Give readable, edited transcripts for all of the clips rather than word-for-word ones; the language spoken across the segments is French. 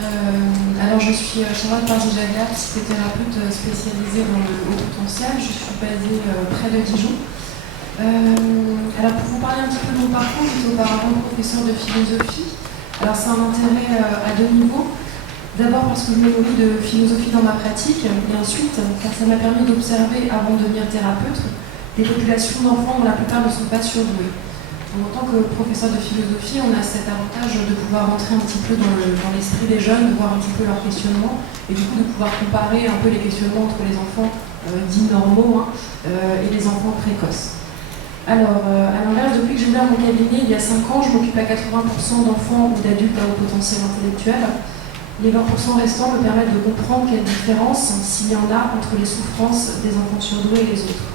Alors je suis Charlotte Parzijaga, psychothérapeute spécialisée dans le haut potentiel. Je suis basée près de Dijon. Alors pour vous parler un petit peu de mon parcours, j'étais auparavant professeur de philosophie. Alors c'est un intérêt à deux niveaux. D'abord parce que je me nourris de philosophie dans ma pratique, et ensuite car ça m'a permis d'observer, avant de devenir thérapeute, des populations d'enfants dont la plupart ne sont pas surdoués. En tant que professeur de philosophie, on a cet avantage de pouvoir rentrer un petit peu dans l'esprit des jeunes, de voir un petit peu leurs questionnements, et du coup de pouvoir comparer un peu les questionnements entre les enfants dits normaux et les enfants précoces. Alors, à l'inverse, depuis que j'ai ouvert mon cabinet il y a 5 ans, je m'occupe à 80% d'enfants ou d'adultes à haut potentiel intellectuel. Les 20% restants me permettent de comprendre quelle différence, s'il y en a, entre les souffrances des enfants surdoués et les autres.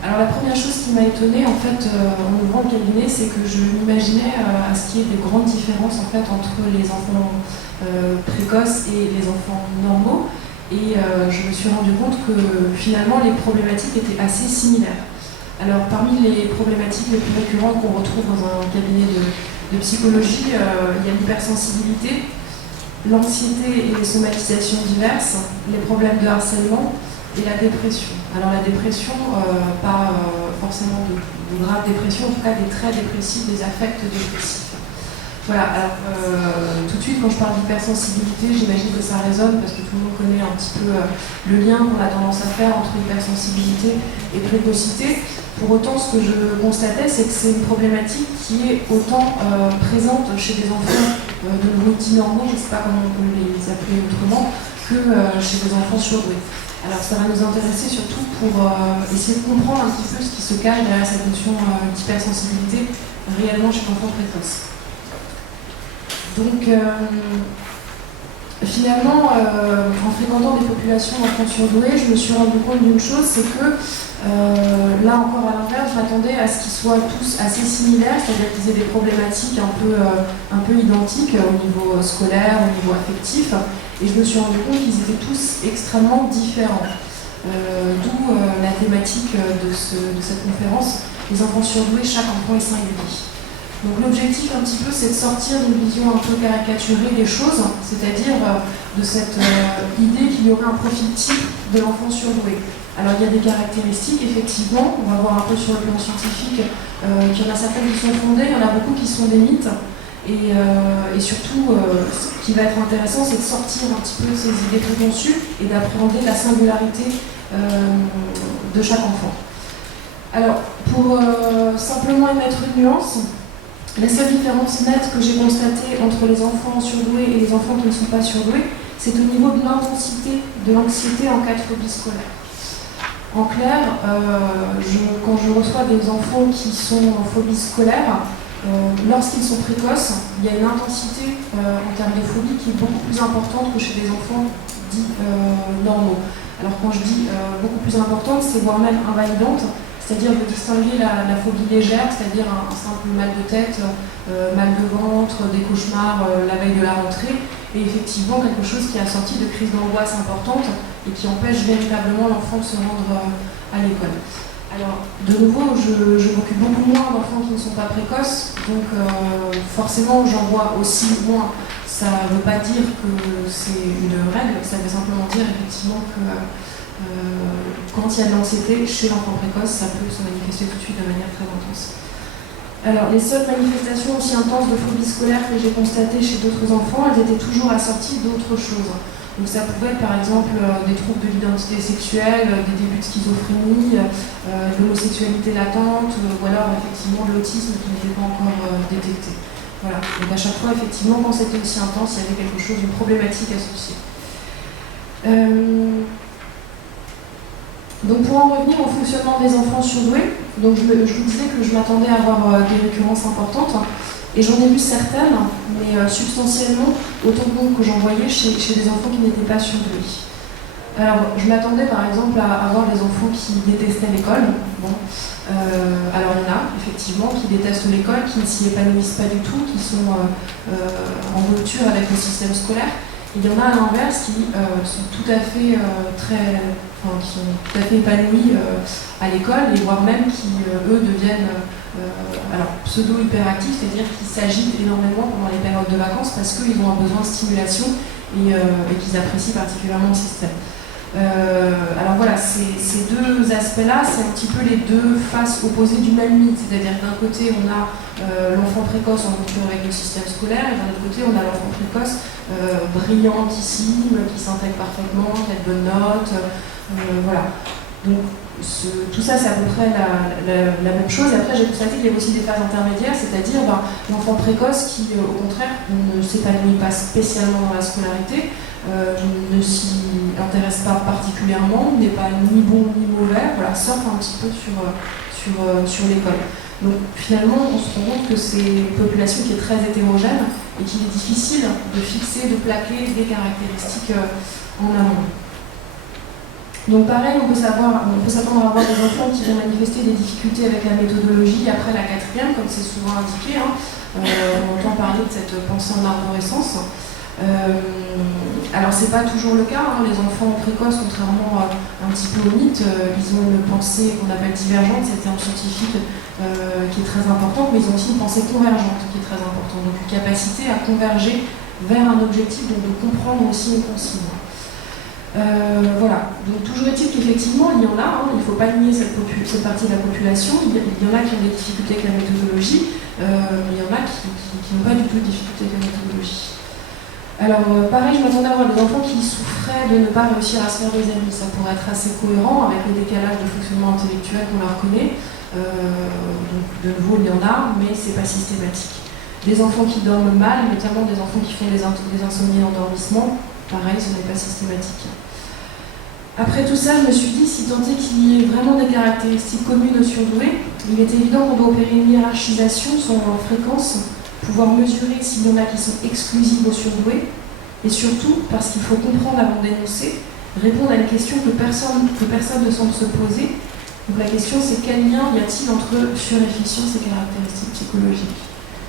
Alors la première chose qui m'a étonnée en fait en ouvrant le cabinet, c'est que je m'imaginais à ce qu'il y ait des grandes différences en fait entre les enfants précoces et les enfants normaux, et je me suis rendu compte que finalement les problématiques étaient assez similaires. Alors parmi les problématiques les plus récurrentes qu'on retrouve dans un cabinet de psychologie, il y a l'hypersensibilité, l'anxiété et les somatisations diverses, les problèmes de harcèlement et la dépression. Alors la dépression, pas forcément de grave dépression, en tout cas des traits dépressifs, des affects dépressifs. Voilà, alors tout de suite quand je parle d'hypersensibilité, j'imagine que ça résonne parce que tout le monde connaît un petit peu le lien qu'on a tendance à faire entre hypersensibilité et précocité. Pour autant, ce que je constatais, c'est que c'est une problématique qui est autant présente chez des enfants de nouveaux normaux, je ne sais pas comment on peut les appeler autrement, que chez des enfants surdoués. Alors ça va nous intéresser surtout pour essayer de comprendre un petit peu ce qui se cache derrière cette notion d'hypersensibilité réellement chez l'enfant précoce. Donc finalement, en fréquentant des populations d'enfants surdoués, je me suis rendu compte d'une chose, c'est que là encore à l'inverse, je m'attendais à ce qu'ils soient tous assez similaires, c'est-à-dire qu'ils aient des problématiques un peu identiques au niveau scolaire, au niveau affectif, et je me suis rendu compte qu'ils étaient tous extrêmement différents. D'où la thématique de cette conférence, les enfants surdoués, chaque enfant est singulier. Donc l'objectif un petit peu, c'est de sortir d'une vision un peu caricaturée des choses, c'est-à-dire de cette idée qu'il y aurait un profil type de l'enfant surdoué. Alors il y a des caractéristiques, effectivement, on va voir un peu sur le plan scientifique qu'il y en a certaines qui sont fondées, il y en a beaucoup qui sont des mythes, et surtout, ce qui va être intéressant, c'est de sortir un petit peu de ces idées préconçues et d'appréhender la singularité de chaque enfant. Alors, pour simplement émettre une nuance, la seule différence nette que j'ai constatée entre les enfants surdoués et les enfants qui ne sont pas surdoués, c'est au niveau de l'intensité de l'anxiété en cas de phobie scolaire. En clair, quand je reçois des enfants qui sont en phobie scolaire, lorsqu'ils sont précoces, il y a une intensité en termes de phobie qui est beaucoup plus importante que chez des enfants dits normaux. Alors quand je dis beaucoup plus importante, c'est voire même invalidante. C'est-à-dire de distinguer la phobie légère, c'est-à-dire un simple mal de tête, mal de ventre, des cauchemars la veille de la rentrée, et effectivement quelque chose qui est assorti de crises d'angoisse importantes et qui empêche véritablement l'enfant de se rendre à l'école. Alors, de nouveau, je m'occupe beaucoup moins d'enfants qui ne sont pas précoces, donc forcément j'en vois aussi moins. Ça ne veut pas dire que c'est une règle, ça veut simplement dire effectivement que quand il y a de l'anxiété chez l'enfant précoce, ça peut se manifester tout de suite de manière très intense. Alors, les seules manifestations aussi intenses de phobie scolaire que j'ai constatées chez d'autres enfants, elles étaient toujours assorties d'autres choses. Donc ça pouvait être par exemple des troubles de l'identité sexuelle, des débuts de schizophrénie, de l'homosexualité latente, ou alors effectivement de l'autisme qui n'était pas encore détecté. Voilà. Donc à chaque fois, effectivement, quand c'était aussi intense, il y avait quelque chose, une problématique associée. Donc pour en revenir au fonctionnement des enfants surdoués, donc je vous disais que je m'attendais à avoir des récurrences importantes, et j'en ai vu certaines, mais substantiellement autant que j'en voyais chez des enfants qui n'étaient pas surdoués. Alors je m'attendais par exemple à avoir des enfants qui détestaient l'école. Bon. Alors il y en a effectivement qui détestent l'école, qui ne s'y épanouissent pas du tout, qui sont en rupture avec le système scolaire. Il y en a à l'inverse qui sont tout à fait qui sont tout à fait épanouis à l'école, et voire même qui, eux, deviennent alors pseudo-hyperactifs, c'est-à-dire qu'ils s'agitent énormément pendant les périodes de vacances parce qu'ils ont un besoin de stimulation et qu'ils apprécient particulièrement le système. Alors voilà, ces deux aspects-là, c'est un petit peu les deux faces opposées du même mythe. C'est-à-dire que d'un côté, on a l'enfant précoce en rupture avec le système scolaire, et d'un autre côté, on a l'enfant précoce brillantissime, qui s'intègre parfaitement, qui a de bonnes notes. Voilà. Donc tout ça, c'est à peu près la même chose. Et après, j'ai constaté qu'il y avait aussi des phases intermédiaires, c'est-à-dire l'enfant précoce qui, au contraire, ne s'épanouit pas spécialement dans la scolarité, ne s'y intéresse pas particulièrement, n'est pas ni bon ni mauvais, voilà, surfe un petit peu sur l'école. Donc finalement, on se rend compte que c'est une population qui est très hétérogène et qu'il est difficile de fixer, de plaquer des caractéristiques en amont. Donc pareil, on peut s'attendre à avoir des enfants qui vont manifester des difficultés avec la méthodologie après la quatrième, comme c'est souvent indiqué. On entend parler de cette pensée en arborescence. Alors c'est pas toujours le cas, les enfants précoces, contrairement un petit peu au mythe, ils ont une pensée qu'on appelle divergente, c'est un terme scientifique qui est très importante, mais ils ont aussi une pensée convergente qui est très importante, donc une capacité à converger vers un objectif, donc de comprendre aussi une consigne. Voilà, donc toujours est-il qu'effectivement il y en a, il ne faut pas nier cette partie de la population, il y en a qui ont des difficultés avec la méthodologie, mais il y en a qui n'ont pas du tout de difficultés avec la méthodologie. Alors pareil, je m'attendais à avoir des enfants qui souffraient de ne pas réussir à se faire des amis. Ça pourrait être assez cohérent avec le décalage de fonctionnement intellectuel qu'on leur connaît. Donc de nouveau, il y en a, mais c'est pas systématique. Des enfants qui dorment mal, notamment des enfants qui font des insomnies d'endormissement, pareil, ce n'est pas systématique. Après tout ça, je me suis dit, si tant est qu'il y ait vraiment des caractéristiques communes aux surdoués, il est évident qu'on doit opérer une hiérarchisation selon leur fréquence, pouvoir mesurer s'il y en a qui sont exclusives aux surdoués, et surtout, parce qu'il faut comprendre avant d'énoncer, répondre à une question que personne ne semble se poser. Donc la question, c'est quel lien y a-t-il entre surefficience et caractéristiques psychologiques?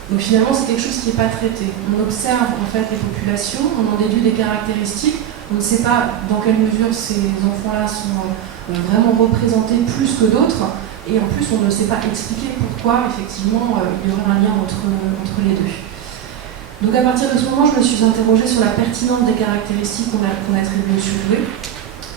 Donc finalement, c'est quelque chose qui n'est pas traité. On observe en fait les populations, on en déduit des caractéristiques, on ne sait pas dans quelle mesure ces enfants-là sont vraiment représentés plus que d'autres, et en plus on ne sait pas expliquer pourquoi effectivement il y aurait un lien entre les deux. Donc à partir de ce moment, je me suis interrogée sur la pertinence des caractéristiques qu'on attribue aux surdoués.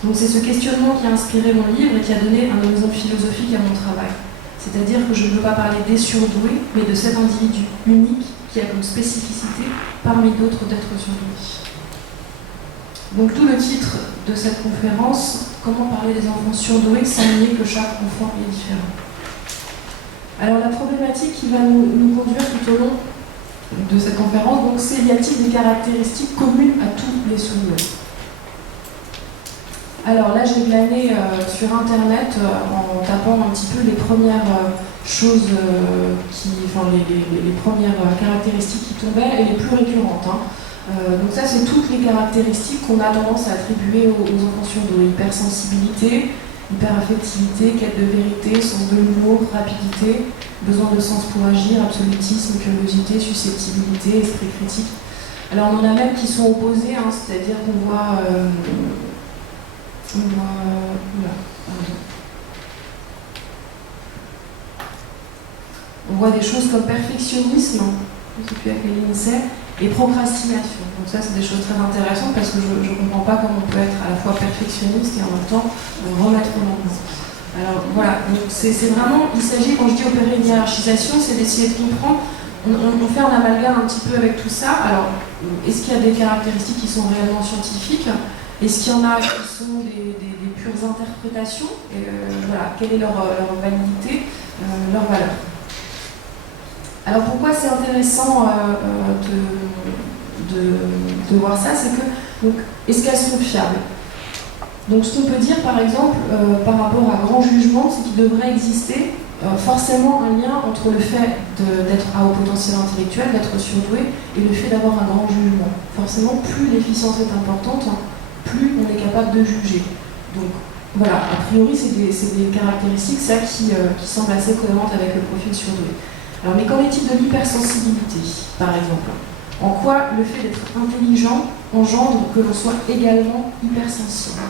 Donc c'est ce questionnement qui a inspiré mon livre et qui a donné un horizon philosophique à mon travail. C'est-à-dire que je ne veux pas parler des surdoués, mais de cet individu unique qui a comme spécificité parmi d'autres d'être surdoués. Donc tout le titre de cette conférence, comment parler des enfants surdoués sans nier que chaque enfant est différent. Alors la problématique qui va nous conduire tout au long de cette conférence, donc c'est y a-t-il des caractéristiques communes à tous les surdoués? Alors là j'ai glané sur internet en tapant un petit peu les premières choses les premières caractéristiques qui tombaient et les plus récurrentes. Donc ça, c'est toutes les caractéristiques qu'on a tendance à attribuer aux enfants surdoués. Hypersensibilité, hyperaffectivité, quête de vérité, sens de l'humour, rapidité, besoin de sens pour agir, absolutisme, curiosité, susceptibilité, esprit critique. Alors on en a même qui sont opposés, c'est-à-dire qu'on voit... on voit des choses comme perfectionnisme, je ne sais plus à quelle ligne c'est, et procrastination. Donc ça, c'est des choses très intéressantes parce que je ne comprends pas comment on peut être à la fois perfectionniste et en même temps remettre en ordre. Alors voilà, donc c'est vraiment, il s'agit, quand je dis opérer une hiérarchisation, c'est d'essayer de comprendre, on fait un amalgame un petit peu avec tout ça. Alors, est-ce qu'il y a des caractéristiques qui sont réellement scientifiques? Est-ce qu'il y en a qui sont des pures interprétations? Et voilà, quelle est leur validité, leur valeur? Alors pourquoi c'est intéressant de voir ça, c'est que, est-ce qu'elles sont fiables? Donc ce qu'on peut dire par exemple par rapport à grand jugement, c'est qu'il devrait exister forcément un lien entre le fait d'être à haut potentiel intellectuel, d'être surdoué, et le fait d'avoir un grand jugement. Forcément, plus l'efficience est importante, plus on est capable de juger. Donc voilà, a priori c'est des caractéristiques ça qui semblent assez cohérentes avec le profil surdoué. Alors, mais qu'en est-il de l'hypersensibilité, par exemple? En quoi le fait d'être intelligent engendre que l'on soit également hypersensible?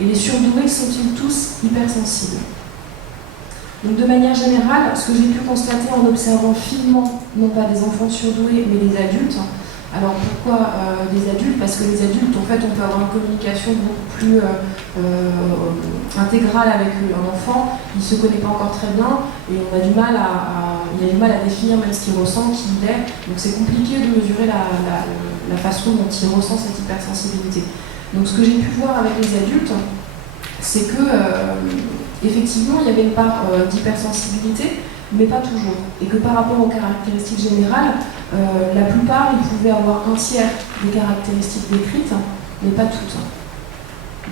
Et les surdoués sont-ils tous hypersensibles? Donc de manière générale, ce que j'ai pu constater en observant finement, non pas des enfants surdoués, mais des adultes. Alors pourquoi des adultes? Parce que les adultes, en fait, on peut avoir une communication beaucoup plus intégrale avec un enfant. Il ne se connaît pas encore très bien et on a du mal il a du mal à définir même ce qu'il ressent, qui il est. Donc c'est compliqué de mesurer la façon dont il ressent cette hypersensibilité. Donc ce que j'ai pu voir avec les adultes, c'est que effectivement il y avait une part d'hypersensibilité, mais pas toujours. Et que par rapport aux caractéristiques générales, la plupart, ils pouvaient avoir un tiers des caractéristiques décrites, mais pas toutes.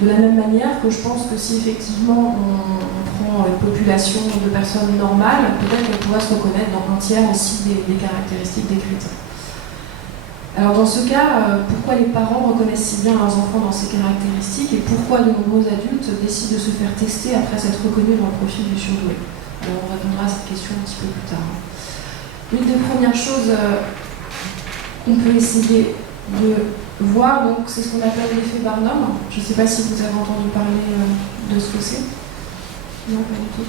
De la même manière que je pense que si effectivement on prend une population de personnes normales, peut-être qu'elles pourraient se reconnaître dans un tiers aussi des caractéristiques décrites. Alors dans ce cas, pourquoi les parents reconnaissent si bien leurs enfants dans ces caractéristiques et pourquoi de nombreux adultes décident de se faire tester après s'être reconnus dans le profil du surdoué? Alors on répondra à cette question un petit peu plus tard. Une des premières choses qu'on peut essayer de voir, c'est ce qu'on appelle l'effet Barnum. Je ne sais pas si vous avez entendu parler de ce que c'est. Non, pas du tout.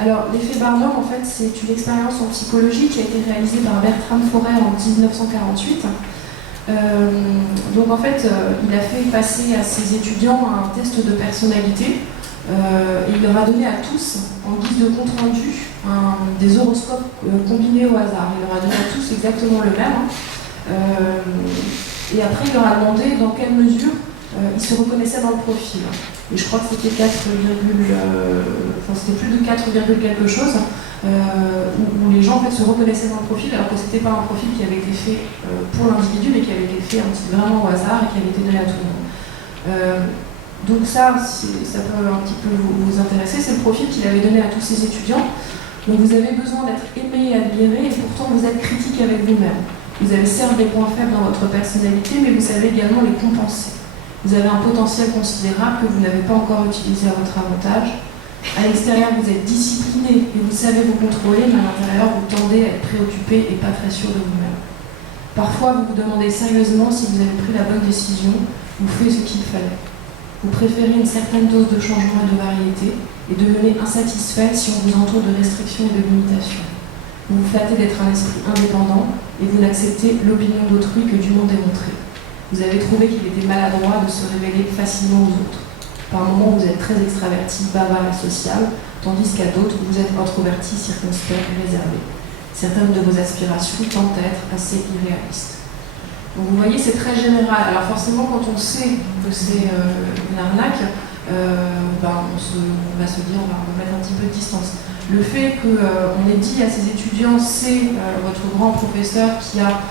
Alors, l'effet Barnum, en fait, c'est une expérience en psychologie qui a été réalisée par Bertram Forer en 1948. Donc, en fait, il a fait passer à ses étudiants un test de personnalité et il leur a donné à tous, en guise de compte-rendu, des horoscopes combinés au hasard. Il leur a donné à tous exactement le même. Et après, il leur a demandé dans quelle mesure ils se reconnaissaient dans le profil. Et je crois que c'était c'était plus de 4, quelque chose, où les gens en fait, se reconnaissaient dans le profil, alors que c'était pas un profil qui avait été fait pour l'individu, mais qui avait été fait vraiment au hasard et qui avait été donné à tout le monde. Donc ça peut un petit peu vous intéresser, c'est le profil qu'il avait donné à tous ses étudiants. Donc vous avez besoin d'être aimé et admiré, et pourtant vous êtes critique avec vous-même. Vous avez certes des points faibles dans votre personnalité, mais vous savez également les compenser. Vous avez un potentiel considérable que vous n'avez pas encore utilisé à votre avantage. À l'extérieur, vous êtes discipliné et vous savez vous contrôler, mais à l'intérieur, vous tendez à être préoccupé et pas très sûr de vous-même. Parfois, vous vous demandez sérieusement si vous avez pris la bonne décision ou fait ce qu'il fallait. Vous préférez une certaine dose de changement et de variété et devenez insatisfait si on vous entoure de restrictions et de limitations. Vous vous flattez d'être un esprit indépendant et vous n'acceptez l'opinion d'autrui que dûment démontrée. Vous avez trouvé qu'il était maladroit de se révéler facilement aux autres. Par moments, vous êtes très extraverti, bavard et social, tandis qu'à d'autres, vous êtes introverti, circonspect et réservé. Certaines de vos aspirations tendent à être assez irréalistes. Donc vous voyez, c'est très général. Alors forcément, quand on sait que c'est une arnaque, on va se dire, on va mettre un petit peu de distance. Le fait qu'on ait dit à ses étudiants, c'est votre grand professeur qui a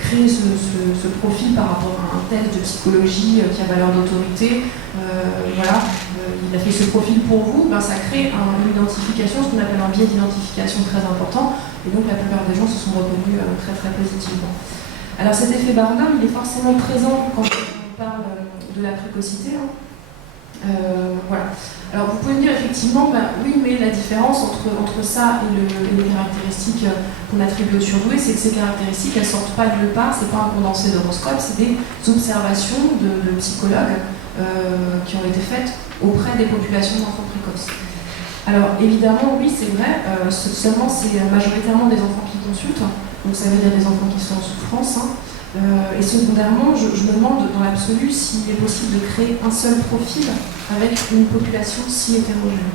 créé ce profil par rapport à un test de psychologie qui a valeur d'autorité, il a fait ce profil pour vous, ça crée une identification, ce qu'on appelle un biais d'identification très important, et donc la plupart des gens se sont reconnus très très positivement. Alors cet effet Barnum, il est forcément présent quand on parle de la précocité. Voilà. Alors vous pouvez me dire effectivement, oui, mais la différence entre ça et les caractéristiques qu'on attribue aux surdoués, c'est que ces caractéristiques, elles sortent pas de nulle part, c'est pas un condensé d'horoscope, c'est des observations de psychologues qui ont été faites auprès des populations d'enfants précoces. Alors évidemment, oui, c'est vrai, seulement c'est majoritairement des enfants qui consultent, donc ça veut dire des enfants qui sont en souffrance. Et secondairement, je me demande dans l'absolu s'il est possible de créer un seul profil avec une population si hétérogène.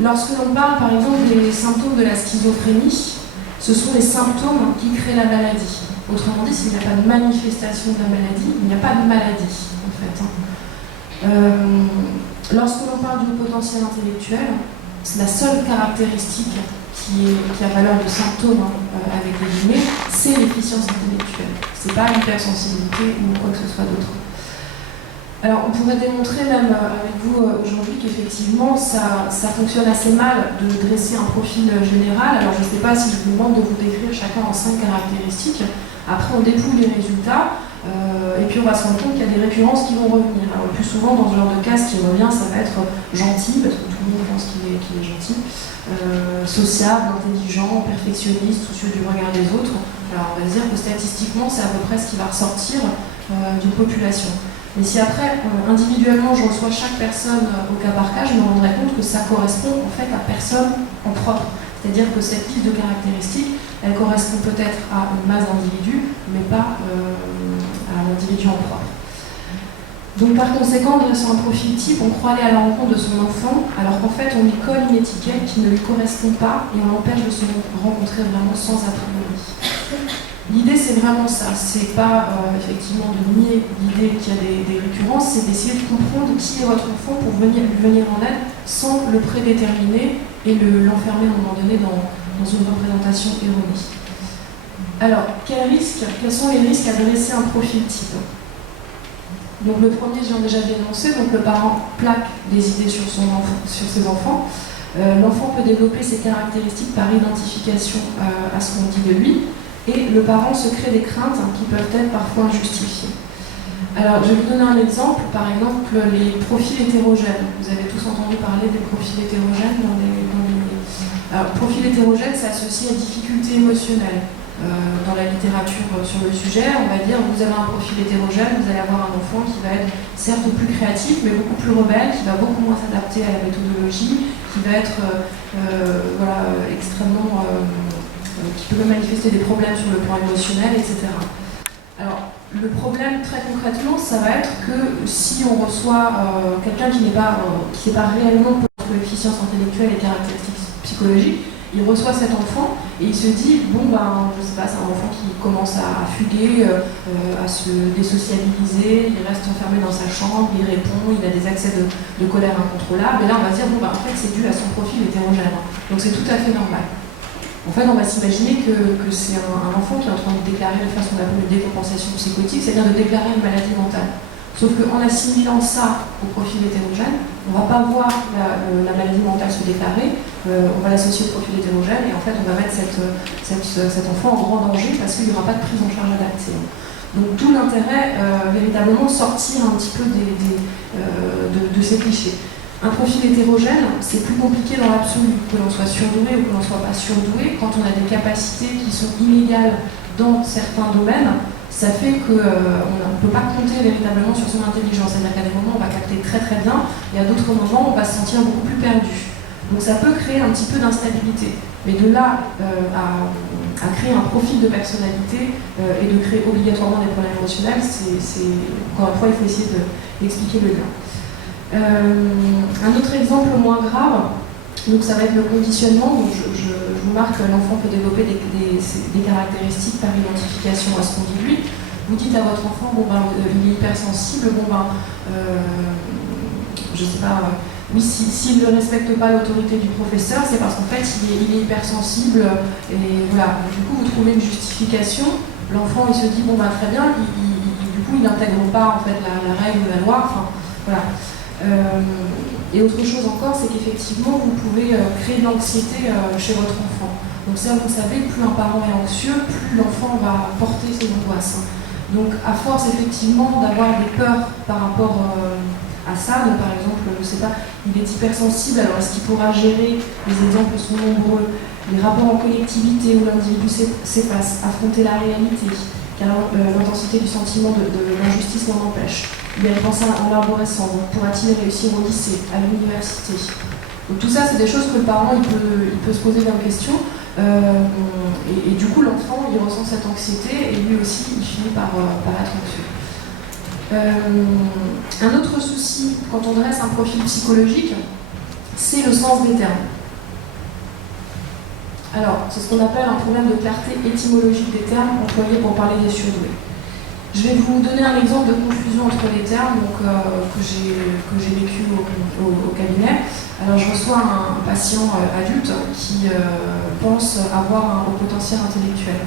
Lorsque l'on parle par exemple des symptômes de la schizophrénie, ce sont les symptômes qui créent la maladie. Autrement dit, s'il n'y a pas de manifestation de la maladie, il n'y a pas de maladie en fait. Lorsque l'on parle du potentiel intellectuel, c'est la seule caractéristique qui a valeur de symptôme avec les guillemets, c'est l'efficience intellectuelle. C'est pas l'hypersensibilité ou quoi que ce soit d'autre. Alors on pourrait démontrer même avec vous aujourd'hui qu'effectivement ça fonctionne assez mal de dresser un profil général. Alors je ne sais pas si je vous demande de vous décrire chacun en 5 caractéristiques. Après on dépouille les résultats et puis on va se rendre compte qu'il y a des récurrences qui vont revenir. Alors le plus souvent dans ce genre de cas, ce qui revient, ça va être gentil, parce que tout le monde pense qu'il est gentil, sociable, intelligent, perfectionniste, soucieux du regard des autres. Alors on va se dire que statistiquement c'est à peu près ce qui va ressortir d'une population. Mais si après, individuellement, je reçois chaque personne au cas par cas, je me rendrai compte que ça correspond en fait à personne en propre. C'est-à-dire que cette liste de caractéristiques, elle correspond peut-être à une masse d'individus, mais pas à un individu en propre. Donc par conséquent, en dressant un profil type, on croit aller à la rencontre de son enfant, alors qu'en fait, on lui colle une étiquette qui ne lui correspond pas et on l'empêche de se rencontrer vraiment sans a priori. L'idée, c'est vraiment ça. C'est pas effectivement de nier l'idée qu'il y a des récurrences, c'est d'essayer de comprendre qui est votre enfant pour lui venir en aide sans le prédéterminer et l'enfermer à un moment donné dans une représentation erronée. Alors, quels sont les risques à dresser un profil type ? Donc le premier, j'ai déjà dénoncé, donc le parent plaque des idées sur ses enfants. L'enfant peut développer ses caractéristiques par identification à ce qu'on dit de lui, et le parent se crée des craintes qui peuvent être parfois injustifiées. Alors, je vais vous donner un exemple, par exemple les profils hétérogènes. Vous avez tous entendu parler des profils hétérogènes Alors, profil hétérogène, c'est associé à difficultés émotionnelles. Dans la littérature sur le sujet, on va dire vous avez un profil hétérogène, vous allez avoir un enfant qui va être certes plus créatif, mais beaucoup plus rebelle, qui va beaucoup moins s'adapter à la méthodologie, qui va être extrêmement, qui peut même manifester des problèmes sur le plan émotionnel, etc. Alors, le problème très concrètement, ça va être que si on reçoit quelqu'un qui n'est pas réellement pour l'efficience intellectuelle et caractéristiques psychologiques, il reçoit cet enfant et il se dit, je sais pas, c'est un enfant qui commence à fuguer, à se désociabiliser, il reste enfermé dans sa chambre, il répond, il a des accès de colère incontrôlables, et là on va se dire, en fait c'est dû à son profil hétérogène. Donc c'est tout à fait normal. En fait, on va s'imaginer que c'est un enfant qui est en train de déclarer de façon qu'on appelle une décompensation psychotique, c'est-à-dire de déclarer une maladie mentale. Sauf qu'en assimilant ça au profil hétérogène, on ne va pas voir la maladie mentale se déclarer, on va l'associer au profil hétérogène et en fait on va mettre cet enfant en grand danger parce qu'il n'y aura pas de prise en charge adaptée. Donc tout l'intérêt, véritablement, sortir un petit peu de ces clichés. Un profil hétérogène, c'est plus compliqué dans l'absolu, que l'on soit surdoué ou que l'on ne soit pas surdoué. Quand on a des capacités qui sont inégales dans certains domaines, ça fait qu'on ne peut pas compter véritablement sur son intelligence. C'est-à-dire qu'à des moments, on va capter très très bien, et à d'autres moments, on va se sentir beaucoup plus perdu. Donc ça peut créer un petit peu d'instabilité. Mais de là à créer un profil de personnalité et de créer obligatoirement des problèmes émotionnels, encore une fois, il faut essayer d'expliquer le lien. Un autre exemple moins grave, donc ça va être le conditionnement. Donc je vous marque que l'enfant peut développer des caractéristiques par identification à ce qu'on dit de lui. Vous dites à votre enfant, il est hypersensible, je sais pas, oui, s'il ne respecte pas l'autorité du professeur, c'est parce qu'en fait il est hypersensible, et voilà. Du coup, vous trouvez une justification, l'enfant il se dit, très bien, du coup il n'intègre pas en fait la règle, la loi, enfin, voilà. Et autre chose encore, c'est qu'effectivement, vous pouvez créer de l'anxiété chez votre enfant. Donc ça, vous savez, plus un parent est anxieux, plus l'enfant va porter ses angoisses. Donc à force, effectivement, d'avoir des peurs par rapport à ça, donc par exemple, je ne sais pas, il est hypersensible, alors est-ce qu'il pourra gérer, les exemples sont nombreux, les rapports en collectivité où l'individu s'efface, affronter la réalité, car l'intensité du sentiment de l'injustice l'en empêche. Il y a pensé en l'arborescence, pourra-t-il réussir au lycée, à l'université? Donc tout ça, c'est des choses que le parent il peut se poser comme question. Et du coup, l'enfant, il ressent cette anxiété et lui aussi, il finit par être anxieux. Un autre souci, quand on dresse un profil psychologique, c'est le sens des termes. Alors, c'est ce qu'on appelle un problème de clarté étymologique des termes employés pour parler des surdoués. Je vais vous donner un exemple de confusion entre les termes que j'ai vécu au cabinet. Alors je reçois un patient adulte qui pense avoir un haut potentiel intellectuel.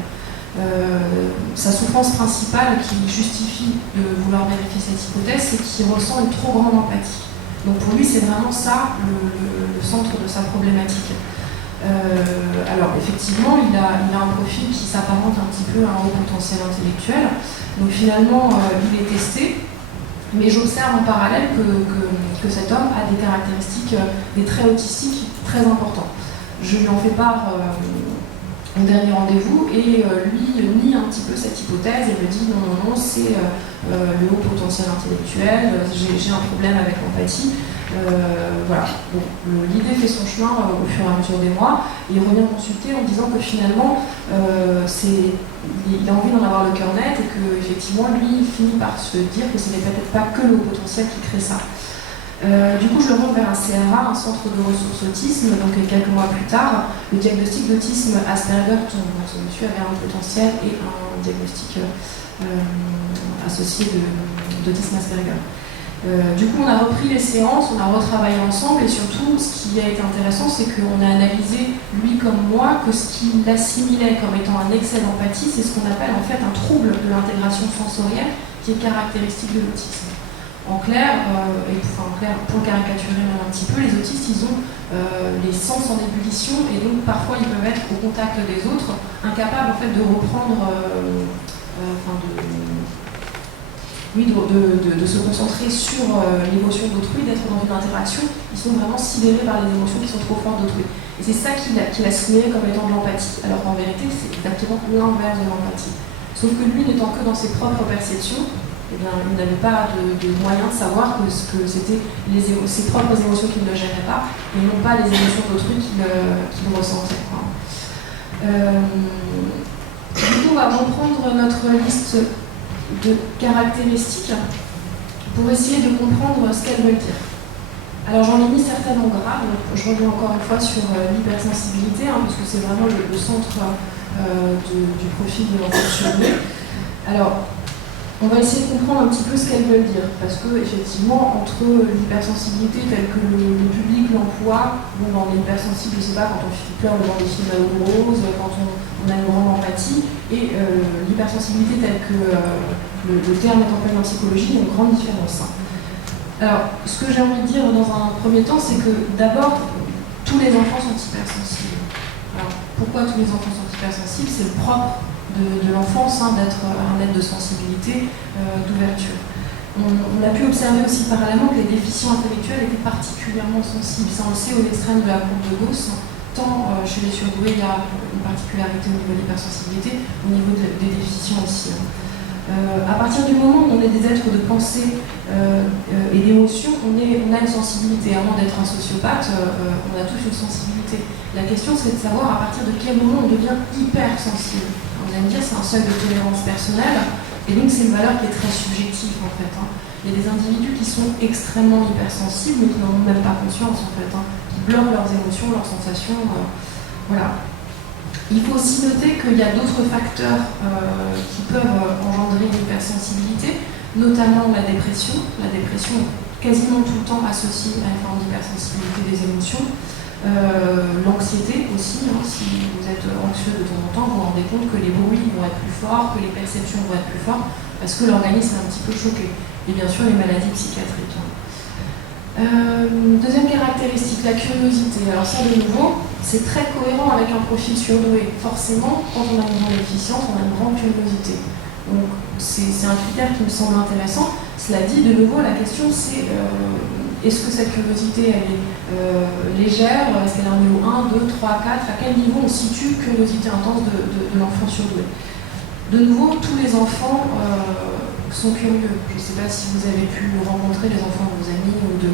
Sa souffrance principale qui justifie de vouloir vérifier cette hypothèse, c'est qu'il ressent une trop grande empathie. Donc pour lui, c'est vraiment ça le centre de sa problématique. Alors effectivement, il a un profil qui s'apparente un petit peu à un haut potentiel intellectuel. Donc finalement, il est testé, mais j'observe en parallèle que cet homme a des caractéristiques, des traits autistiques très importants. Je lui en fais part au dernier rendez-vous, et lui nie un petit peu cette hypothèse et me dit non, c'est le haut potentiel intellectuel, j'ai un problème avec l'empathie. Voilà, bon, l'idée fait son chemin au fur et à mesure des mois, et il revient consulter en disant que finalement il a envie d'en avoir le cœur net, et que effectivement lui il finit par se dire que ce n'est peut-être pas que le haut potentiel qui crée ça. Du coup, je le rends vers un CRA, un centre de ressources autisme, donc quelques mois plus tard, le diagnostic d'autisme Asperger tombe. Donc, ce monsieur avait un potentiel et un diagnostic associé d'autisme Asperger. Du coup, on a repris les séances, on a retravaillé ensemble, et surtout, ce qui a été intéressant, c'est qu'on a analysé, lui comme moi, que ce qu'il assimilait comme étant un excès d'empathie, c'est ce qu'on appelle en fait un trouble de l'intégration sensorielle qui est caractéristique de l'autisme. En clair, pour caricaturer même un petit peu, les autistes, ils ont les sens en ébullition, et donc parfois ils peuvent être au contact des autres, incapables en fait de reprendre, de se concentrer sur l'émotion d'autrui, d'être dans une interaction. Ils sont vraiment sidérés par les émotions qui sont trop fortes d'autrui. Et c'est ça qu'il a assimilé comme étant de l'empathie, alors qu'en vérité c'est exactement l'inverse de l'empathie. Sauf que lui, n'étant que dans ses propres perceptions, eh bien, il n'avait pas de moyen de savoir que c'était ses propres émotions qui ne le gênaient pas, et non pas les émotions d'autrui qu'il ressentait. Du coup, on va reprendre notre liste de caractéristiques pour essayer de comprendre ce qu'elles veulent dire. Alors j'en ai mis certaines en gras, donc je reviens encore une fois sur l'hypersensibilité, parce que c'est vraiment le centre du profil de l'enfant surdoué. Alors, on va essayer de comprendre un petit peu ce qu'elles veulent dire, parce que effectivement, entre l'hypersensibilité telle que le public l'emploie, on est hypersensible, je sais pas, quand on pleure devant des films à eau rose, quand on a une grande empathie, et l'hypersensibilité telle que le terme est employé en psychologie, il y a une grande différence. Alors, ce que j'ai envie de dire dans un premier temps, c'est que d'abord, tous les enfants sont hypersensibles. Alors, pourquoi tous les enfants sont hypersensibles? C'est le propre de l'enfance, d'être un être de sensibilité, d'ouverture. On a pu observer aussi parallèlement que les déficients intellectuels étaient particulièrement sensibles. Ça, on le sait au extrême de la courbe de Gauss. Tant chez les surdoués, il y a une particularité au niveau de l'hypersensibilité, au niveau des déficients aussi. À partir du moment où on est des êtres de pensée et d'émotion, on a une sensibilité. Avant d'être un sociopathe, on a tous une sensibilité. La question, c'est de savoir à partir de quel moment on devient hypersensible. Vous allez me dire, c'est un seuil de tolérance personnelle, et donc c'est une valeur qui est très subjective en fait. Il y a des individus qui sont extrêmement hypersensibles, mais qui n'en ont même pas conscience en fait, qui bloquent leurs émotions, leurs sensations. Voilà. Il faut aussi noter qu'il y a d'autres facteurs qui peuvent engendrer une hypersensibilité, notamment la dépression. La dépression est quasiment tout le temps associée à une forme d'hypersensibilité des émotions. L'anxiété aussi, si vous êtes anxieux de temps en temps, vous vous rendez compte que les bruits vont être plus forts, que les perceptions vont être plus fortes, parce que l'organisme est un petit peu choqué. Et bien sûr, les maladies psychiatriques. Deuxième caractéristique, la curiosité. Alors ça, de nouveau, c'est très cohérent avec un profil surdoué. Forcément, quand on a une grande déficience, on a une grande curiosité. Donc c'est un critère qui me semble intéressant. Cela dit, de nouveau, la question c'est est-ce que cette curiosité elle est légère? Est-ce qu'elle est un niveau 1, 2, 3, 4? À quel niveau on situe curiosité intense de l'enfant surdoué? De nouveau, tous les enfants sont curieux. Je ne sais pas si vous avez pu rencontrer les enfants de vos amis ou de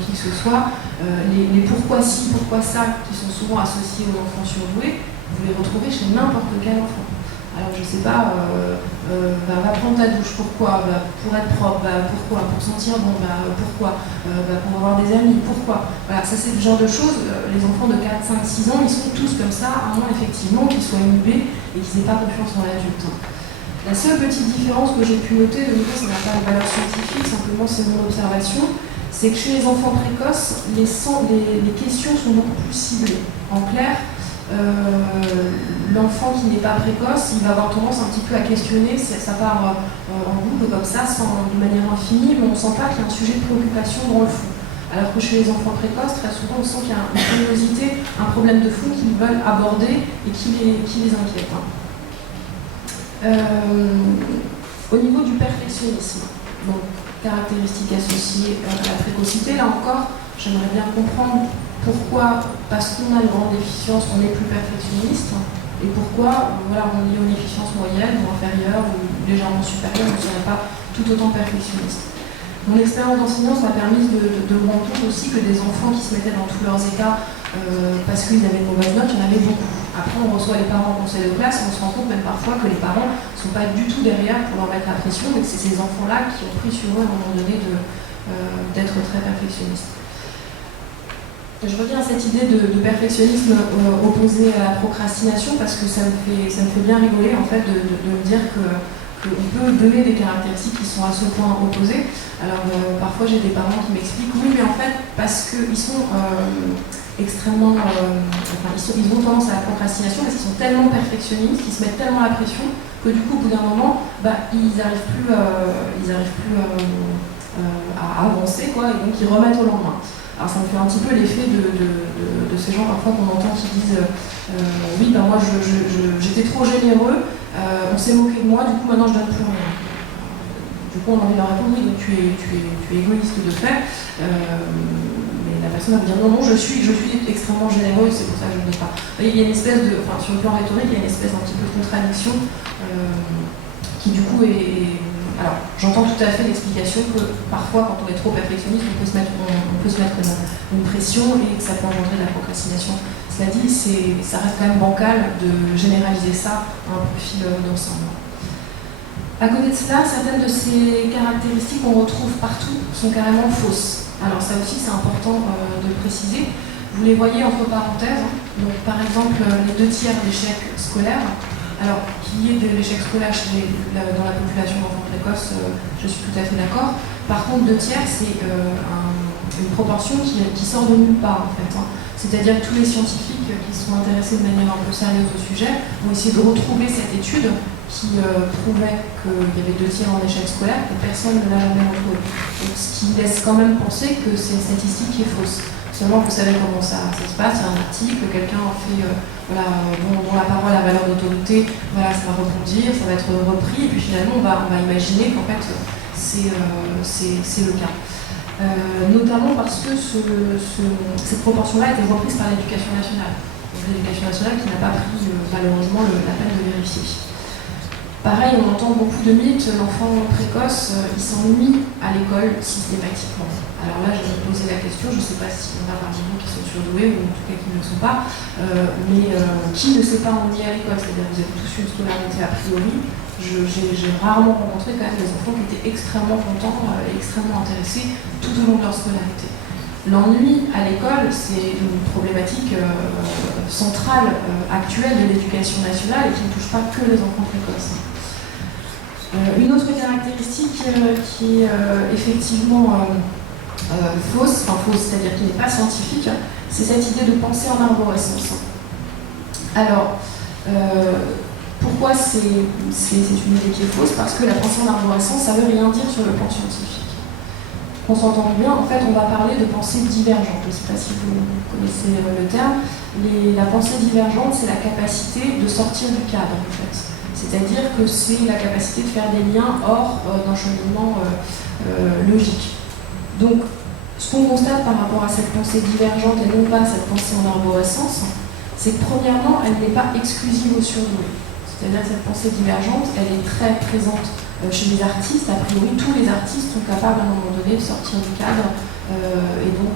qui que ce soit. Les pourquoi ci, pourquoi ça, qui sont souvent associés aux enfants surdoués, vous les retrouvez chez n'importe quel enfant. Alors je ne sais pas, va prendre ta douche, pourquoi? Pour être propre, pourquoi? Pour sentir bon, pourquoi? Pour avoir des amis, pourquoi? Voilà, ça c'est le genre de choses, les enfants de 4, 5, 6 ans, ils sont tous comme ça, à moins effectivement qu'ils soient inhibés et qu'ils n'aient pas confiance en l'adulte. La seule petite différence que j'ai pu noter, de nouveau ça n'a pas de valeur scientifique, simplement c'est mon observation, c'est que chez les enfants précoces, les questions sont beaucoup plus ciblées. En clair, l'enfant qui n'est pas précoce, il va avoir tendance un petit peu à questionner, ça part en boucle comme ça, de manière infinie, mais on ne sent pas qu'il y a un sujet de préoccupation dans le fond. Alors que chez les enfants précoces, très souvent, on sent qu'il y a une curiosité, un problème de fond qu'ils veulent aborder et qui les inquiète. Au niveau du perfectionnisme, donc caractéristiques associées à la précocité, là encore, j'aimerais bien comprendre pourquoi, parce qu'on a une grande déficience, on est plus perfectionniste, et et pourquoi voilà, on lit une efficience moyenne ou inférieure ou légèrement supérieure, on ne serait pas tout autant perfectionniste. Mon expérience d'enseignante m'a permis de me rendre compte aussi que des enfants qui se mettaient dans tous leurs états parce qu'ils avaient de mauvaises notes, il y en avait beaucoup. Après, on reçoit les parents en conseil de classe et on se rend compte même parfois que les parents ne sont pas du tout derrière pour leur mettre la pression et que c'est ces enfants-là qui ont pris sur eux à un moment donné d'être très perfectionnistes. Je reviens à cette idée de perfectionnisme opposé à la procrastination parce que ça me fait bien rigoler en fait de me dire qu'on peut donner des caractéristiques qui sont à ce point opposées. Alors parfois j'ai des parents qui m'expliquent oui mais en fait parce qu'ils sont extrêmement ils ont tendance à la procrastination parce qu'ils sont tellement perfectionnistes, qu'ils se mettent tellement la pression que du coup au bout d'un moment ils n'arrivent plus à avancer quoi, et donc ils remettent au lendemain. Alors ça me fait un petit peu l'effet de ces gens parfois qu'on entend qui disent oui ben moi j'étais trop généreux, on s'est moqué de moi, du coup maintenant je donne plus rien. Du coup on a envie de leur répondre oui donc tu es égoïste de fait, mais la personne va me dire non je suis extrêmement généreux, c'est pour ça que je ne donne pas. Il y a une espèce de, sur le plan rhétorique, il y a une espèce un petit peu de contradiction qui du coup est. Alors, j'entends tout à fait l'explication que parfois, quand on est trop perfectionniste, on peut se mettre une pression et que ça peut engendrer de la procrastination. Cela dit, ça reste quand même bancal de généraliser ça à un profil d'ensemble. À côté de cela, certaines de ces caractéristiques qu'on retrouve partout sont carrément fausses. Alors ça aussi, c'est important de le préciser. Vous les voyez entre parenthèses. Donc, par exemple, les 2 tiers d'échecs scolaires. Alors, qu'il y ait de l'échec scolaire dans la population d'enfants précoces, je suis tout à fait d'accord. Par contre, 2 tiers, c'est une proportion qui sort de nulle part, en fait. C'est-à-dire que tous les scientifiques qui se sont intéressés de manière un peu sérieuse au sujet vont essayer de retrouver cette étude qui prouvait qu'il y avait 2 tiers en échec scolaire et personne ne l'a jamais retrouvée. Donc, ce qui laisse quand même penser que c'est une statistique qui est fausse. Seulement, vous savez comment ça se passe, il y a un article, quelqu'un fait dont la parole a valeur d'autorité, voilà, ça va rebondir, ça va être repris, et puis finalement on va imaginer qu'en fait c'est le cas. Notamment parce que cette proportion-là a été reprise par l'éducation nationale. Donc l'éducation nationale qui n'a pas pris malheureusement la peine de vérifier. Pareil, on entend beaucoup de mythes, l'enfant précoce, il s'ennuie à l'école systématiquement. Alors là, je vais me poser la question, je ne sais pas si on a parmi nous qui sont surdoués, ou en tout cas qui ne le sont pas, mais qui ne s'est pas ennuyé à l'école? C'est-à-dire que vous avez tous une scolarité a priori. J'ai rarement rencontré quand même des enfants qui étaient extrêmement contents et extrêmement intéressés tout au long de leur scolarité. L'ennui à l'école, c'est une problématique centrale actuelle de l'éducation nationale et qui ne touche pas que les enfants précoces. Une autre caractéristique qui est effectivement fausse, c'est-à-dire qui n'est pas scientifique, c'est cette idée de penser en arborescence. Alors, pourquoi c'est une idée qui est fausse? Parce que la pensée en arborescence, ça ne veut rien dire sur le plan scientifique. On s'entend bien, en fait, on va parler de pensée divergente. Je ne sais pas si vous connaissez le terme. La pensée divergente, c'est la capacité de sortir du cadre, en fait. C'est-à-dire que c'est la capacité de faire des liens hors d'un cheminement logique. Donc, ce qu'on constate par rapport à cette pensée divergente et non pas cette pensée en arborescence, c'est que premièrement, elle n'est pas exclusive aux surdoués. C'est-à-dire que cette pensée divergente, elle est très présente chez les artistes. A priori, tous les artistes sont capables à un moment donné de sortir du cadre et donc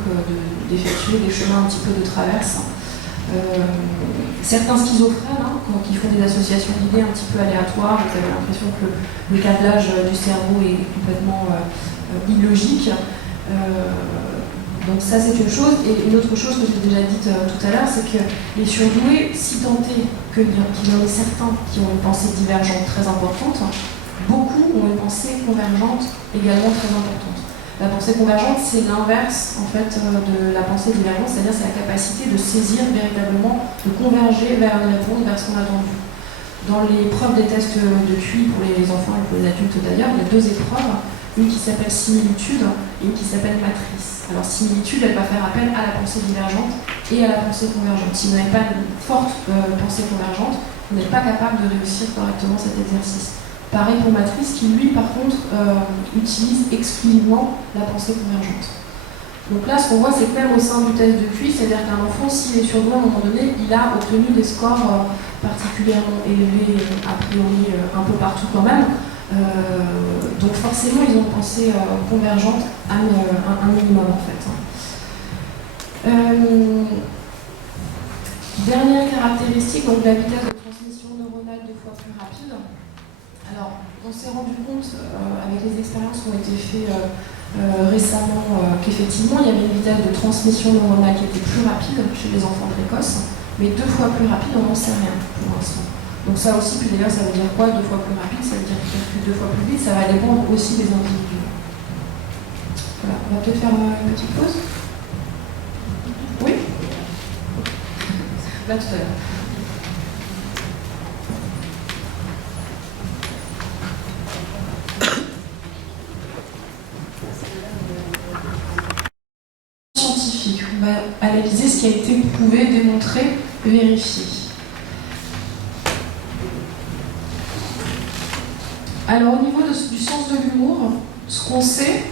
d'effectuer des chemins un petit peu de traverse. Certains schizophrènes, qui font des associations d'idées un petit peu aléatoires, vous avez l'impression que le câblage du cerveau est complètement illogique. Donc ça c'est une chose, et une autre chose que j'ai déjà dite tout à l'heure, c'est que les surdoués, si tant est qu'il y en ait certains qui ont une pensée divergente très importante, beaucoup ont une pensée convergente également très importante. La pensée convergente, c'est l'inverse en fait de la pensée divergente, c'est-à-dire c'est la capacité de saisir véritablement, de converger vers une réponse, vers ce qu'on a attendu. Dans les preuves des tests de QI pour les enfants et pour les adultes d'ailleurs, il y a 2 épreuves, une qui s'appelle similitude et une qui s'appelle matrice. Alors similitude, elle va faire appel à la pensée divergente et à la pensée convergente. Si vous n'avez pas une forte pensée convergente, vous n'êtes pas capable de réussir correctement cet exercice. Pareil pour matrice qui, lui, par contre, utilise exclusivement la pensée convergente. Donc là, ce qu'on voit, c'est que même au sein du test de QI, c'est-à-dire qu'un enfant, s'il est surdoué à un moment donné, il a obtenu des scores particulièrement élevés, a priori un peu partout quand même. Donc forcément, ils ont une pensée convergente à un minimum en fait. Dernière caractéristique, donc la vitesse de transmission neuronale 2 fois plus rapide. Alors, on s'est rendu compte avec les expériences qui ont été faites récemment qu'effectivement, il y avait une vitesse de transmission neuronale qui était plus rapide chez les enfants précoces, mais 2 fois plus rapide, on n'en sait rien pour l'instant. Donc ça aussi, puis d'ailleurs, ça veut dire quoi 2 fois plus rapide? Ça veut dire que 2 fois plus vite, ça va dépendre aussi des individus. Voilà, on va peut-être faire une petite pause. Oui? Là tout à l'heure. Scientifique, on va analyser ce qui a été prouvé, démontré, vérifié. Alors au niveau du sens de l'humour, ce qu'on sait,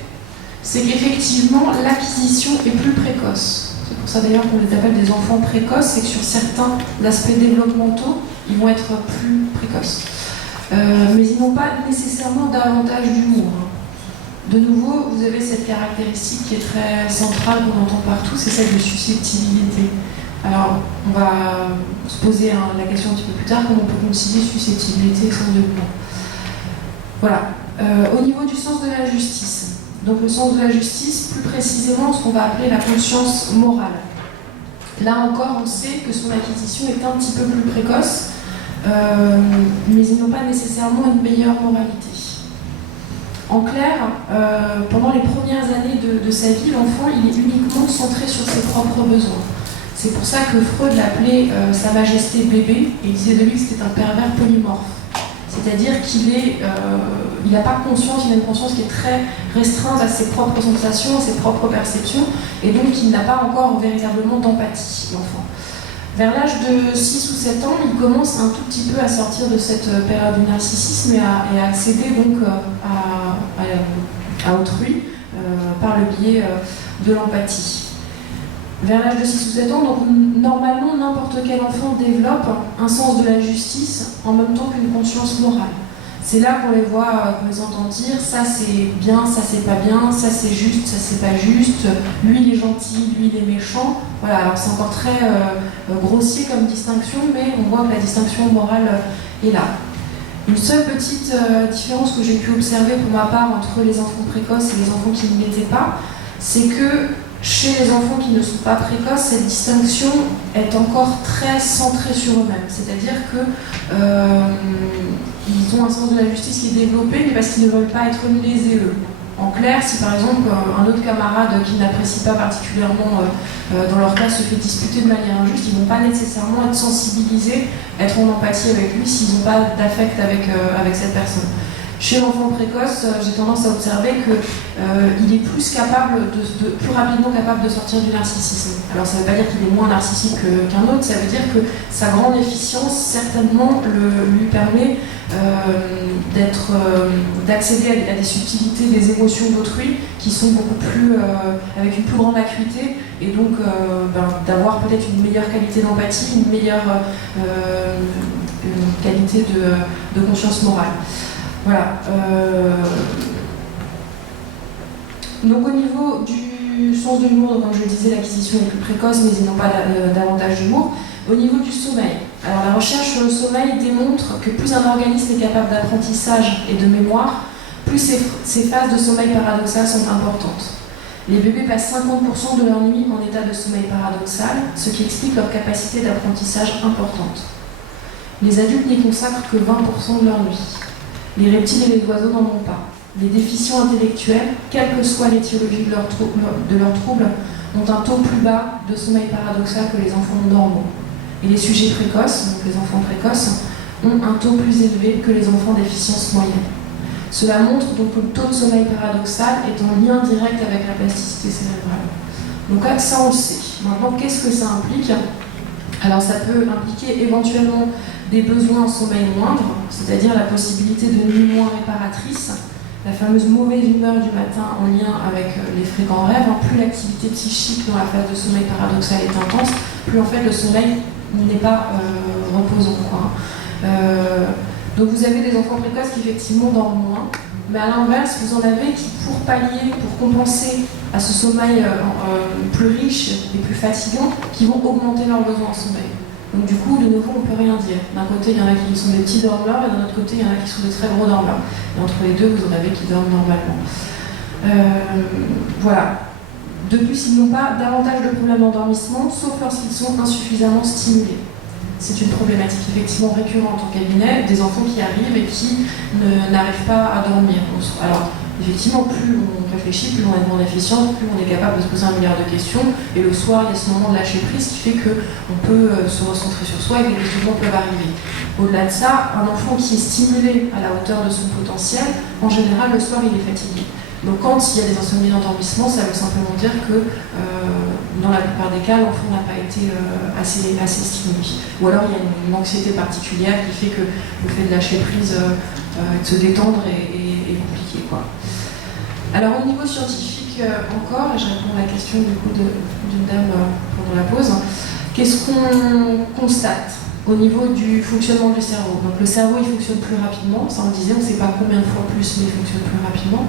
c'est qu'effectivement l'acquisition est plus précoce. C'est pour ça d'ailleurs qu'on les appelle des enfants précoces, c'est que sur certains aspects développementaux, ils vont être plus précoces. Mais ils n'ont pas nécessairement davantage d'humour. De nouveau, vous avez cette caractéristique qui est très centrale, qu'on entend partout, c'est celle de susceptibilité. Alors, on va se poser la question un petit peu plus tard, comment on peut concilier susceptibilité et sens de l'humour. Voilà. Au niveau du sens de la justice, donc le sens de la justice, plus précisément ce qu'on va appeler la conscience morale. Là encore, on sait que son acquisition est un petit peu plus précoce, mais ils n'ont pas nécessairement une meilleure moralité. En clair, pendant les premières années de sa vie, l'enfant il est uniquement centré sur ses propres besoins. C'est pour ça que Freud l'appelait Sa Majesté bébé, et il disait de lui que c'était un pervers polymorphe. C'est-à-dire qu'il n'a pas conscience, il a une conscience qui est très restreinte à ses propres sensations, à ses propres perceptions, et donc il n'a pas encore véritablement d'empathie, l'enfant. Vers l'âge de 6 ou 7 ans, il commence un tout petit peu à sortir de cette période du narcissisme et à accéder donc à autrui par le biais de l'empathie. Vers l'âge de 6 ou 7 ans, donc normalement n'importe quel enfant développe un sens de la justice en même temps qu'une conscience morale. C'est là qu'on les voit, qu'on les entend dire ça c'est bien, ça c'est pas bien, ça c'est juste, ça c'est pas juste, lui il est gentil, lui il est méchant. Voilà, alors c'est encore très grossier comme distinction, mais on voit que la distinction morale est là. Une seule petite différence que j'ai pu observer pour ma part entre les enfants précoces et les enfants qui ne l'étaient pas, c'est que chez les enfants qui ne sont pas précoces, cette distinction est encore très centrée sur eux-mêmes. C'est-à-dire qu'ils ont un sens de la justice qui est développé, mais parce qu'ils ne veulent pas être lésés eux. En clair, si par exemple un autre camarade qui n'apprécie pas particulièrement dans leur classe se fait disputer de manière injuste, ils ne vont pas nécessairement être sensibilisés, être en empathie avec lui s'ils n'ont pas d'affect avec cette personne. Chez l'enfant précoce, j'ai tendance à observer qu'il est plus rapidement capable de sortir du narcissisme. Alors ça ne veut pas dire qu'il est moins narcissique qu'un autre, ça veut dire que sa grande efficience certainement lui permet d'accéder à des subtilités des émotions d'autrui qui sont beaucoup plus avec une plus grande acuité et donc d'avoir peut-être une meilleure qualité d'empathie, une meilleure qualité de conscience morale. Voilà. Donc au niveau du sens de l'humour, comme je le disais, l'acquisition est plus précoce, mais ils n'ont pas davantage d'humour. Au niveau du sommeil, alors la recherche sur le sommeil démontre que plus un organisme est capable d'apprentissage et de mémoire, plus ces phases de sommeil paradoxal sont importantes. Les bébés passent 50% de leur nuit en état de sommeil paradoxal, ce qui explique leur capacité d'apprentissage importante. Les adultes n'y consacrent que 20% de leur nuit. Les reptiles et les oiseaux n'en ont pas. Les déficients intellectuels, quelle que soit l'étiologie de leurs troubles, ont un taux plus bas de sommeil paradoxal que les enfants normaux. Et les sujets précoces, donc les enfants précoces, ont un taux plus élevé que les enfants déficience moyenne. Cela montre donc que le taux de sommeil paradoxal est en lien direct avec la plasticité cérébrale. Donc ça on le sait. Maintenant, qu'est-ce que ça implique? Alors ça peut impliquer éventuellement des besoins en sommeil moindre, c'est-à-dire la possibilité de nuits moins réparatrices, la fameuse mauvaise humeur du matin en lien avec les fréquents rêves. Plus l'activité psychique dans la phase de sommeil paradoxal est intense, plus en fait le sommeil n'est pas reposant, quoi. Donc vous avez des enfants précoces qui effectivement dorment moins, mais à l'inverse, vous en avez qui, pour pallier, pour compenser à ce sommeil plus riche et plus fatigant, qui vont augmenter leurs besoins en sommeil. Donc du coup, de nouveau, on ne peut rien dire. D'un côté, il y en a qui sont des petits dormeurs, et d'un autre côté, il y en a qui sont des très gros dormeurs. Et entre les deux, vous en avez qui dorment normalement. Voilà. De plus, ils n'ont pas davantage de problèmes d'endormissement, sauf lorsqu'ils sont insuffisamment stimulés. C'est une problématique effectivement récurrente en cabinet, des enfants qui arrivent et qui n'arrivent pas à dormir. Alors, effectivement, plus on réfléchit, plus on est en efficience, plus on est capable de se poser 1 milliard de questions. Et le soir, il y a ce moment de lâcher prise qui fait qu'on peut se recentrer sur soi et que les questionnements peuvent arriver. Au-delà de ça, un enfant qui est stimulé à la hauteur de son potentiel, en général, le soir, il est fatigué. Donc quand il y a des insomnies d'endormissement, ça veut simplement dire que dans la plupart des cas, l'enfant n'a pas été assez stimulé. Ou alors il y a une anxiété particulière qui fait que le fait de lâcher prise, de se détendre est compliqué, quoi. Alors au niveau scientifique encore, et je réponds à la question du coup d'une dame pendant la pause, qu'est-ce qu'on constate au niveau du fonctionnement du cerveau? Donc le cerveau il fonctionne plus rapidement, ça on le disait, on ne sait pas combien de fois plus, mais il fonctionne plus rapidement.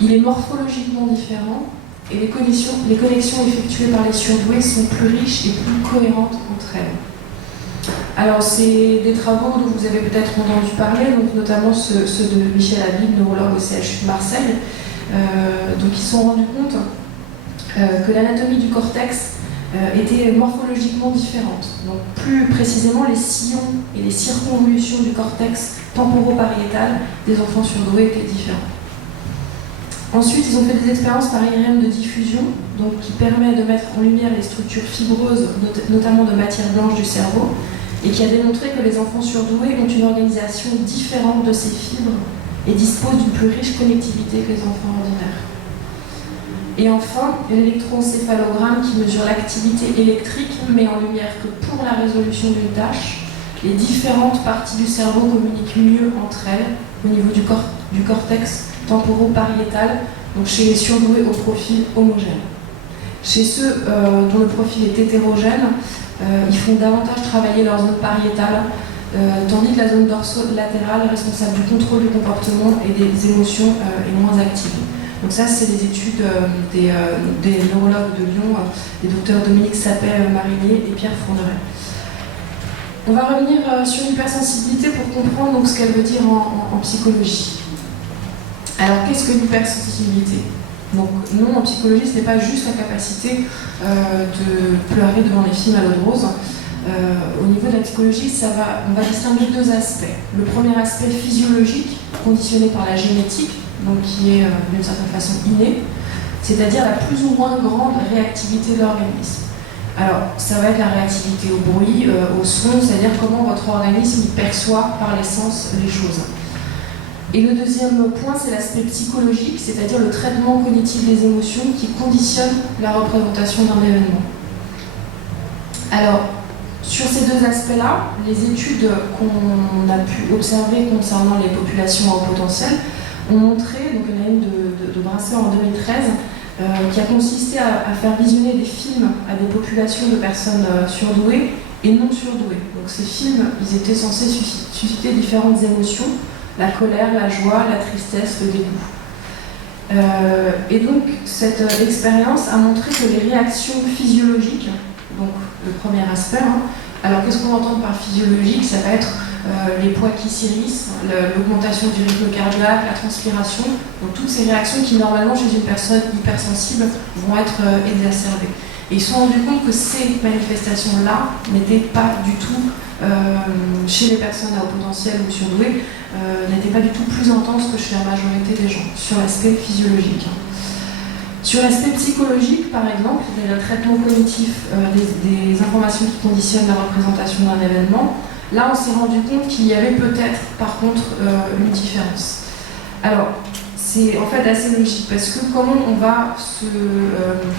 Il est morphologiquement différent et les connexions effectuées par les surdoués sont plus riches et plus cohérentes entre elles. Alors, c'est des travaux dont vous avez peut-être entendu parler, donc notamment ceux de Michel Habib, neurologue au CHU de Marseille. Donc, ils se sont rendus compte que l'anatomie du cortex était morphologiquement différente. Donc, plus précisément, les sillons et les circonvolutions du cortex temporopariétal des enfants surdoués étaient différents. Ensuite, ils ont fait des expériences par IRM de diffusion, donc qui permet de mettre en lumière les structures fibreuses, notamment de matière blanche du cerveau, et qui a démontré que les enfants surdoués ont une organisation différente de ces fibres et disposent d'une plus riche connectivité que les enfants ordinaires. Et enfin, l'électroencéphalogramme qui mesure l'activité électrique met en lumière que pour la résolution d'une tâche, les différentes parties du cerveau communiquent mieux entre elles au niveau du cortex temporopariétal, donc chez les surdoués au profil homogène. Chez ceux dont le profil est hétérogène, ils font davantage travailler leur zone pariétale, tandis que la zone dorso-latérale, responsable du contrôle du comportement et des émotions, est moins active. Donc ça, c'est les études des neurologues de Lyon, des docteurs Dominique Sapet-Marinier et Pierre Fourneret. On va revenir sur l'hypersensibilité pour comprendre donc, ce qu'elle veut dire en psychologie. Alors, qu'est-ce que l'hypersensibilité? Donc, non, en psychologie, ce n'est pas juste la capacité de pleurer devant les films à l'eau de rose. Au niveau de la psychologie, on va distinguer deux aspects. Le premier aspect physiologique, conditionné par la génétique, donc qui est d'une certaine façon inné, c'est-à-dire la plus ou moins grande réactivité de l'organisme. Alors, ça va être la réactivité au bruit, au son, c'est-à-dire comment votre organisme perçoit par les sens les choses. Et le deuxième point, c'est l'aspect psychologique, c'est-à-dire le traitement cognitif des émotions qui conditionne la représentation d'un événement. Alors, sur ces deux aspects-là, les études qu'on a pu observer concernant les populations à haut potentiel ont montré, donc il y en a une de Brasseur en 2013, qui a consisté à faire visionner des films à des populations de personnes surdouées et non surdouées. Donc ces films, ils étaient censés susciter différentes émotions, la colère, la joie, la tristesse, le dégoût. Et donc cette expérience a montré que les réactions physiologiques, donc le premier aspect, alors qu'est-ce qu'on entend par physiologique? Ça va être les poids qui s'irrissent, l'augmentation du rythme cardiaque, la transpiration, donc toutes ces réactions qui normalement chez une personne hypersensible vont être exacerbées. Et ils se sont rendus compte que ces manifestations-là n'étaient pas du tout, chez les personnes à haut potentiel ou surdouées, n'étaient pas du tout plus intenses que chez la majorité des gens, sur l'aspect physiologique. Sur l'aspect psychologique, par exemple, il y a le traitement cognitif des informations qui conditionnent la représentation d'un événement. Là, on s'est rendu compte qu'il y avait peut-être, par contre, une différence. Alors, c'est en fait assez logique, parce que comment on va se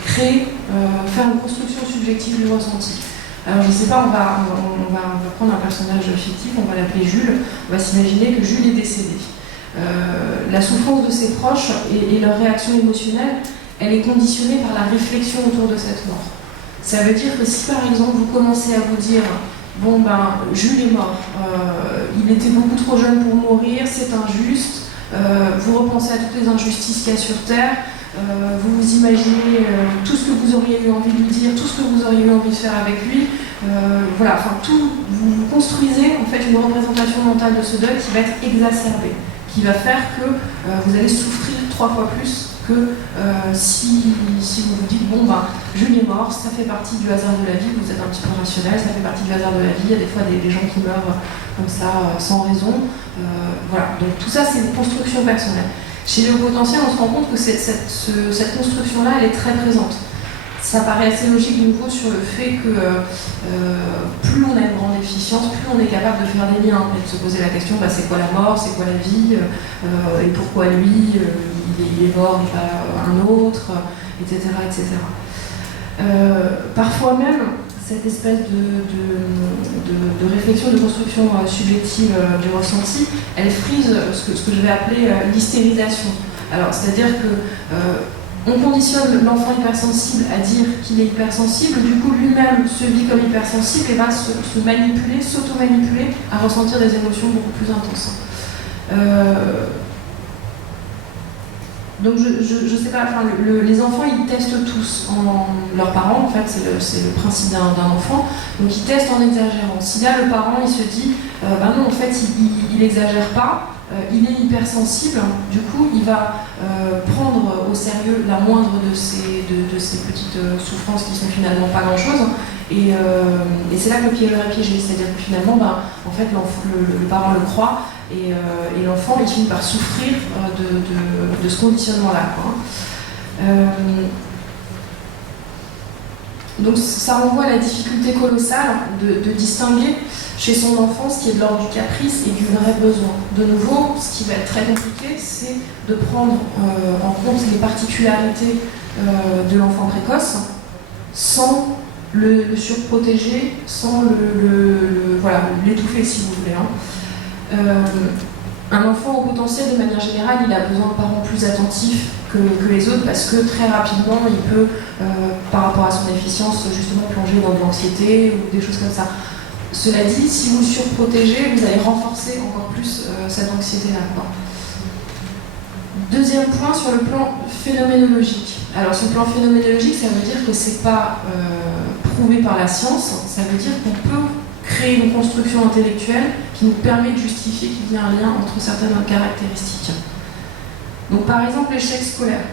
faire une construction subjective du ressenti. Alors, je ne sais pas, on va prendre un personnage fictif, on va l'appeler Jules, on va s'imaginer que Jules est décédé. La souffrance de ses proches et leur réaction émotionnelle, elle est conditionnée par la réflexion autour de cette mort. Ça veut dire que si, par exemple, vous commencez à vous dire bon ben, Jules est mort, il était beaucoup trop jeune pour mourir, c'est injuste, vous repensez à toutes les injustices qu'il y a sur Terre, vous vous imaginez tout ce que vous auriez eu envie de lui dire, tout ce que vous auriez eu envie de faire avec lui, voilà, enfin tout, vous construisez en fait une représentation mentale de ce deuil qui va être exacerbée, qui va faire que vous allez souffrir 3 fois plus que si vous vous dites bon ben Jules est mort, ça fait partie du hasard de la vie, vous êtes un petit peu rationnel, ça fait partie du hasard de la vie, il y a des fois des gens qui meurent comme ça sans raison, voilà, donc tout ça c'est une construction personnelle. Chez les hauts potentiels, on se rend compte que cette construction-là, elle est très présente. Ça paraît assez logique de nouveau sur le fait que plus on a une grande efficience, plus on est capable de faire des liens et de se poser la question, bah, c'est quoi la mort, c'est quoi la vie, et pourquoi lui, il est mort et pas un autre, etc. etc. Parfois même, cette espèce de réflexion, de construction subjective du ressenti, elle frise ce que je vais appeler l'hystérisation. Alors, c'est-à-dire que on conditionne l'enfant hypersensible à dire qu'il est hypersensible, du coup lui-même se vit comme hypersensible et va se manipuler, s'auto-manipuler à ressentir des émotions beaucoup plus intenses. Donc je sais pas, enfin, les enfants ils testent tous leurs parents, en fait c'est le principe d'un enfant, donc ils testent en exagérant. Si là le parent il se dit, bah non en fait il exagère pas, il est hypersensible, du coup il va prendre au sérieux la moindre de ces petites souffrances qui sont finalement pas grand chose, et c'est là que le piège est piégé, c'est-à-dire que finalement bah, en fait le parent le croit, et l'enfant il finit par souffrir de ce conditionnement-là. Donc ça renvoie à la difficulté colossale de distinguer chez son enfant ce qui est de l'ordre du caprice et du vrai besoin. De nouveau, ce qui va être très compliqué, c'est de prendre en compte les particularités de l'enfant précoce sans le surprotéger, sans voilà, l'étouffer si vous voulez. Un enfant au potentiel, de manière générale, il a besoin de parents plus attentifs que les autres parce que très rapidement, il peut, par rapport à son déficience, justement plonger dans de l'anxiété ou des choses comme ça. Cela dit, si vous le surprotégez, vous allez renforcer encore plus cette anxiété-là. Deuxième point, sur le plan phénoménologique. Alors, sur le plan phénoménologique, ça veut dire que c'est pas prouvé par la science, ça veut dire qu'on peut créer une construction intellectuelle qui nous permet de justifier qu'il y a un lien entre certaines caractéristiques. Donc par exemple l'échec scolaire.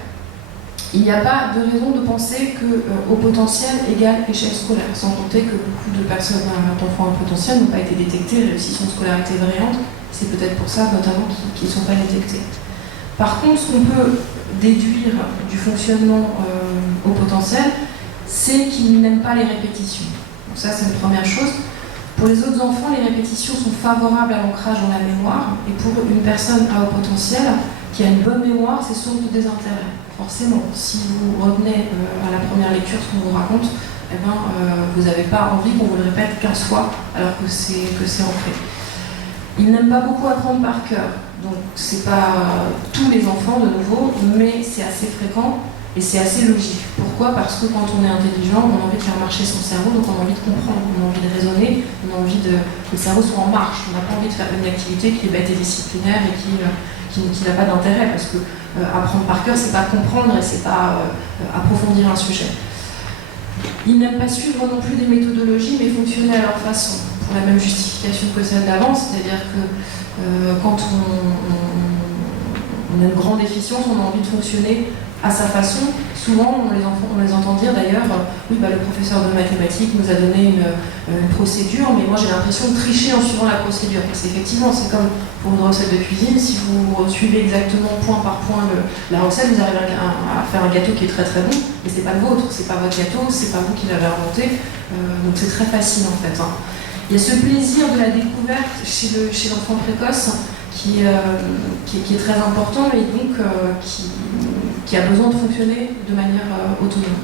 Il n'y a pas de raison de penser que haut potentiel égale échec scolaire, sans compter que beaucoup de personnes d'enfants à potentiel n'ont pas été détectées, réussissent une scolarité brillante, c'est peut-être pour ça notamment qu'ils ne sont pas détectés. Par contre, ce qu'on peut déduire du fonctionnement haut potentiel, c'est qu'ils n'aiment pas les répétitions. Donc ça c'est une première chose. Pour les autres enfants, les répétitions sont favorables à l'ancrage dans la mémoire, et pour une personne à haut potentiel qui a une bonne mémoire, c'est source de désintérêt. Forcément, si vous revenez à la première lecture ce qu'on vous raconte, eh ben, vous n'avez pas envie qu'on vous le répète 15 fois alors que c'est ancré. Ils n'aiment pas beaucoup apprendre par cœur, donc c'est pas tous les enfants de nouveau, mais c'est assez fréquent. Et c'est assez logique. Pourquoi ? Parce que quand on est intelligent, on a envie de faire marcher son cerveau, donc on a envie de comprendre, on a envie de raisonner, on a envie que le cerveau soit en marche. On n'a pas envie de faire une activité qui est bête et disciplinaire et qui n'a pas d'intérêt, parce que apprendre par cœur, c'est pas comprendre et c'est pas approfondir un sujet. Ils n'aiment pas suivre non plus des méthodologies, mais fonctionner à leur façon, pour la même justification que celle d'avant, c'est-à-dire que quand on a une grande efficience, on a envie de fonctionner à sa façon. Souvent, on les entend dire d'ailleurs, oui, bah, le professeur de mathématiques nous a donné une procédure, mais moi j'ai l'impression de tricher en suivant la procédure. Parce qu'effectivement, c'est comme pour une recette de cuisine, si vous suivez exactement point par point la recette, vous arrivez à faire un gâteau qui est très très bon, mais c'est pas le vôtre, c'est pas votre gâteau, c'est pas vous qui l'avez inventé, donc c'est très facile en fait. Il y a ce plaisir de la découverte chez l'enfant précoce qui est très important et donc qui a besoin de fonctionner de manière autonome.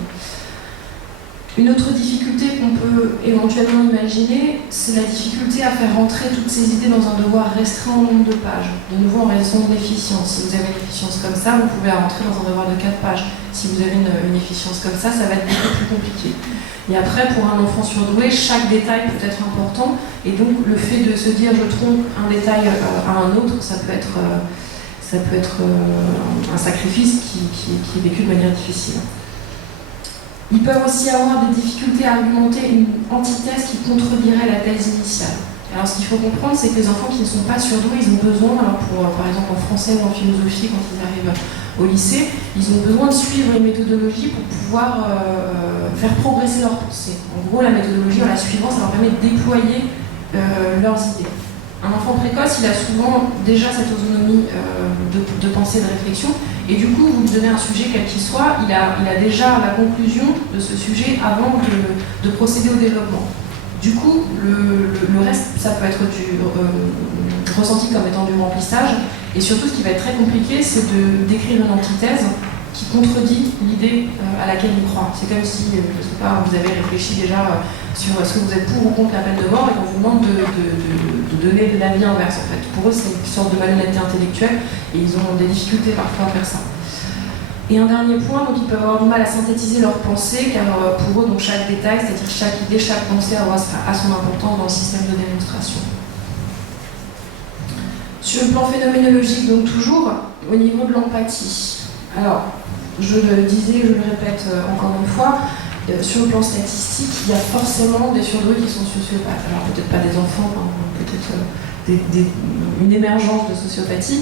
Une autre difficulté qu'on peut éventuellement imaginer, c'est la difficulté à faire rentrer toutes ces idées dans un devoir restreint en nombre de pages. De nouveau, en raison de l'efficience. Si vous avez une efficience comme ça, vous pouvez la rentrer dans un devoir de 4 pages. Si vous avez une efficience comme ça va être beaucoup plus compliqué. Et après, pour un enfant surdoué, chaque détail peut être important. Et donc, le fait de se dire je trompe un détail à un autre, ça peut être un sacrifice qui est vécu de manière difficile. Ils peuvent aussi avoir des difficultés à argumenter une antithèse qui contredirait la thèse initiale. Alors ce qu'il faut comprendre, c'est que les enfants qui ne sont pas surdoués, ils ont besoin, alors par exemple en français ou en philosophie, quand ils arrivent au lycée, ils ont besoin de suivre une méthodologie pour pouvoir faire progresser leur pensée. En gros, la méthodologie, en la suivant, ça leur permet de déployer leurs idées. Un enfant précoce, il a souvent déjà cette autonomie de pensée, de réflexion, et du coup, vous lui donnez un sujet quel qu'il soit, il a déjà la conclusion de ce sujet avant de procéder au développement. Du coup, le reste, ça peut être ressenti comme étant du remplissage, et surtout, ce qui va être très compliqué, c'est d'écrire une antithèse qui contredit l'idée à laquelle il croit. C'est comme si, je ne sais pas, vous avez réfléchi déjà sur est-ce que vous êtes pour ou contre la peine de mort et qu'on vous demande de donner de l'avis inverse en fait. Pour eux, c'est une sorte de malhonnêteté intellectuelle et ils ont des difficultés parfois à faire ça. Et un dernier point, donc ils peuvent avoir du mal à synthétiser leurs pensées car pour eux, donc, chaque détail, c'est-à-dire chaque idée, chaque pensée a son importance dans le système de démonstration. Sur le plan phénoménologique, donc toujours, au niveau de l'empathie. Alors, je le disais, je le répète encore une fois, sur le plan statistique, il y a forcément des surdoués qui sont sociopathes. Alors peut-être pas des enfants, peut-être une émergence de sociopathie,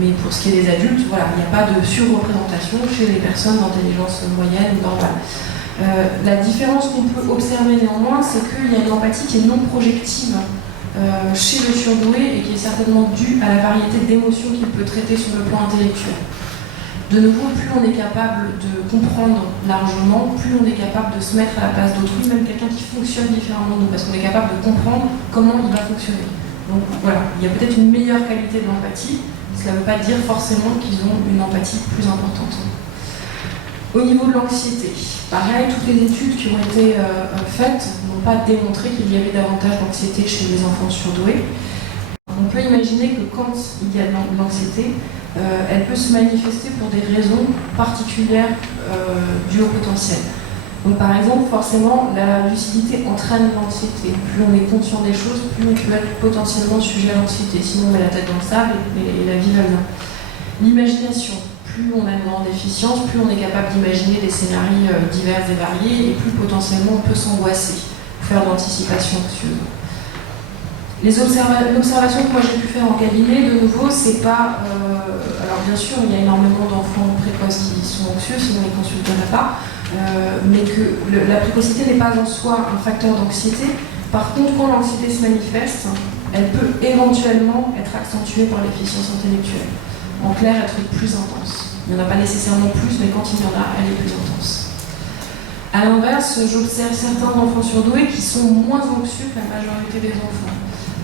mais pour ce qui est des adultes, voilà, il n'y a pas de surreprésentation chez les personnes d'intelligence moyenne ou normale. La différence qu'on peut observer néanmoins, c'est qu'il y a une empathie qui est non projective chez le surdoué et qui est certainement due à la variété d'émotions qu'il peut traiter sur le plan intellectuel. De nouveau, plus on est capable de comprendre largement, plus on est capable de se mettre à la place d'autrui, même quelqu'un qui fonctionne différemment de nous, parce qu'on est capable de comprendre comment il va fonctionner. Donc voilà, il y a peut-être une meilleure qualité de l'empathie, cela ne veut pas dire forcément qu'ils ont une empathie plus importante. Au niveau de l'anxiété, pareil, toutes les études qui ont été faites n'ont pas démontré qu'il y avait davantage d'anxiété chez les enfants surdoués. On peut imaginer que quand il y a de l'anxiété, elle peut se manifester pour des raisons particulières dues au potentiel. Donc par exemple, forcément, la lucidité entraîne l'anxiété. Plus on est conscient des choses, plus on peut être potentiellement sujet à l'anxiété. Sinon on met la tête dans le sable et la vie va bien. L'imagination. Plus on a une grande efficience, plus on est capable d'imaginer des scénarios divers et variés, et plus potentiellement on peut s'angoisser, faire de l'anticipation anxieuse. L'observation que moi j'ai pu faire en cabinet, de nouveau, c'est pas... alors bien sûr, il y a énormément d'enfants précoces qui sont anxieux, sinon ils ne consulteraient pas, mais que la précocité n'est pas en soi un facteur d'anxiété. Par contre, quand l'anxiété se manifeste, elle peut éventuellement être accentuée par l'efficience intellectuelle. En clair, être plus intense. Il n'y en a pas nécessairement plus, mais quand il y en a, elle est plus intense. A l'inverse, j'observe certains enfants surdoués qui sont moins anxieux que la majorité des enfants.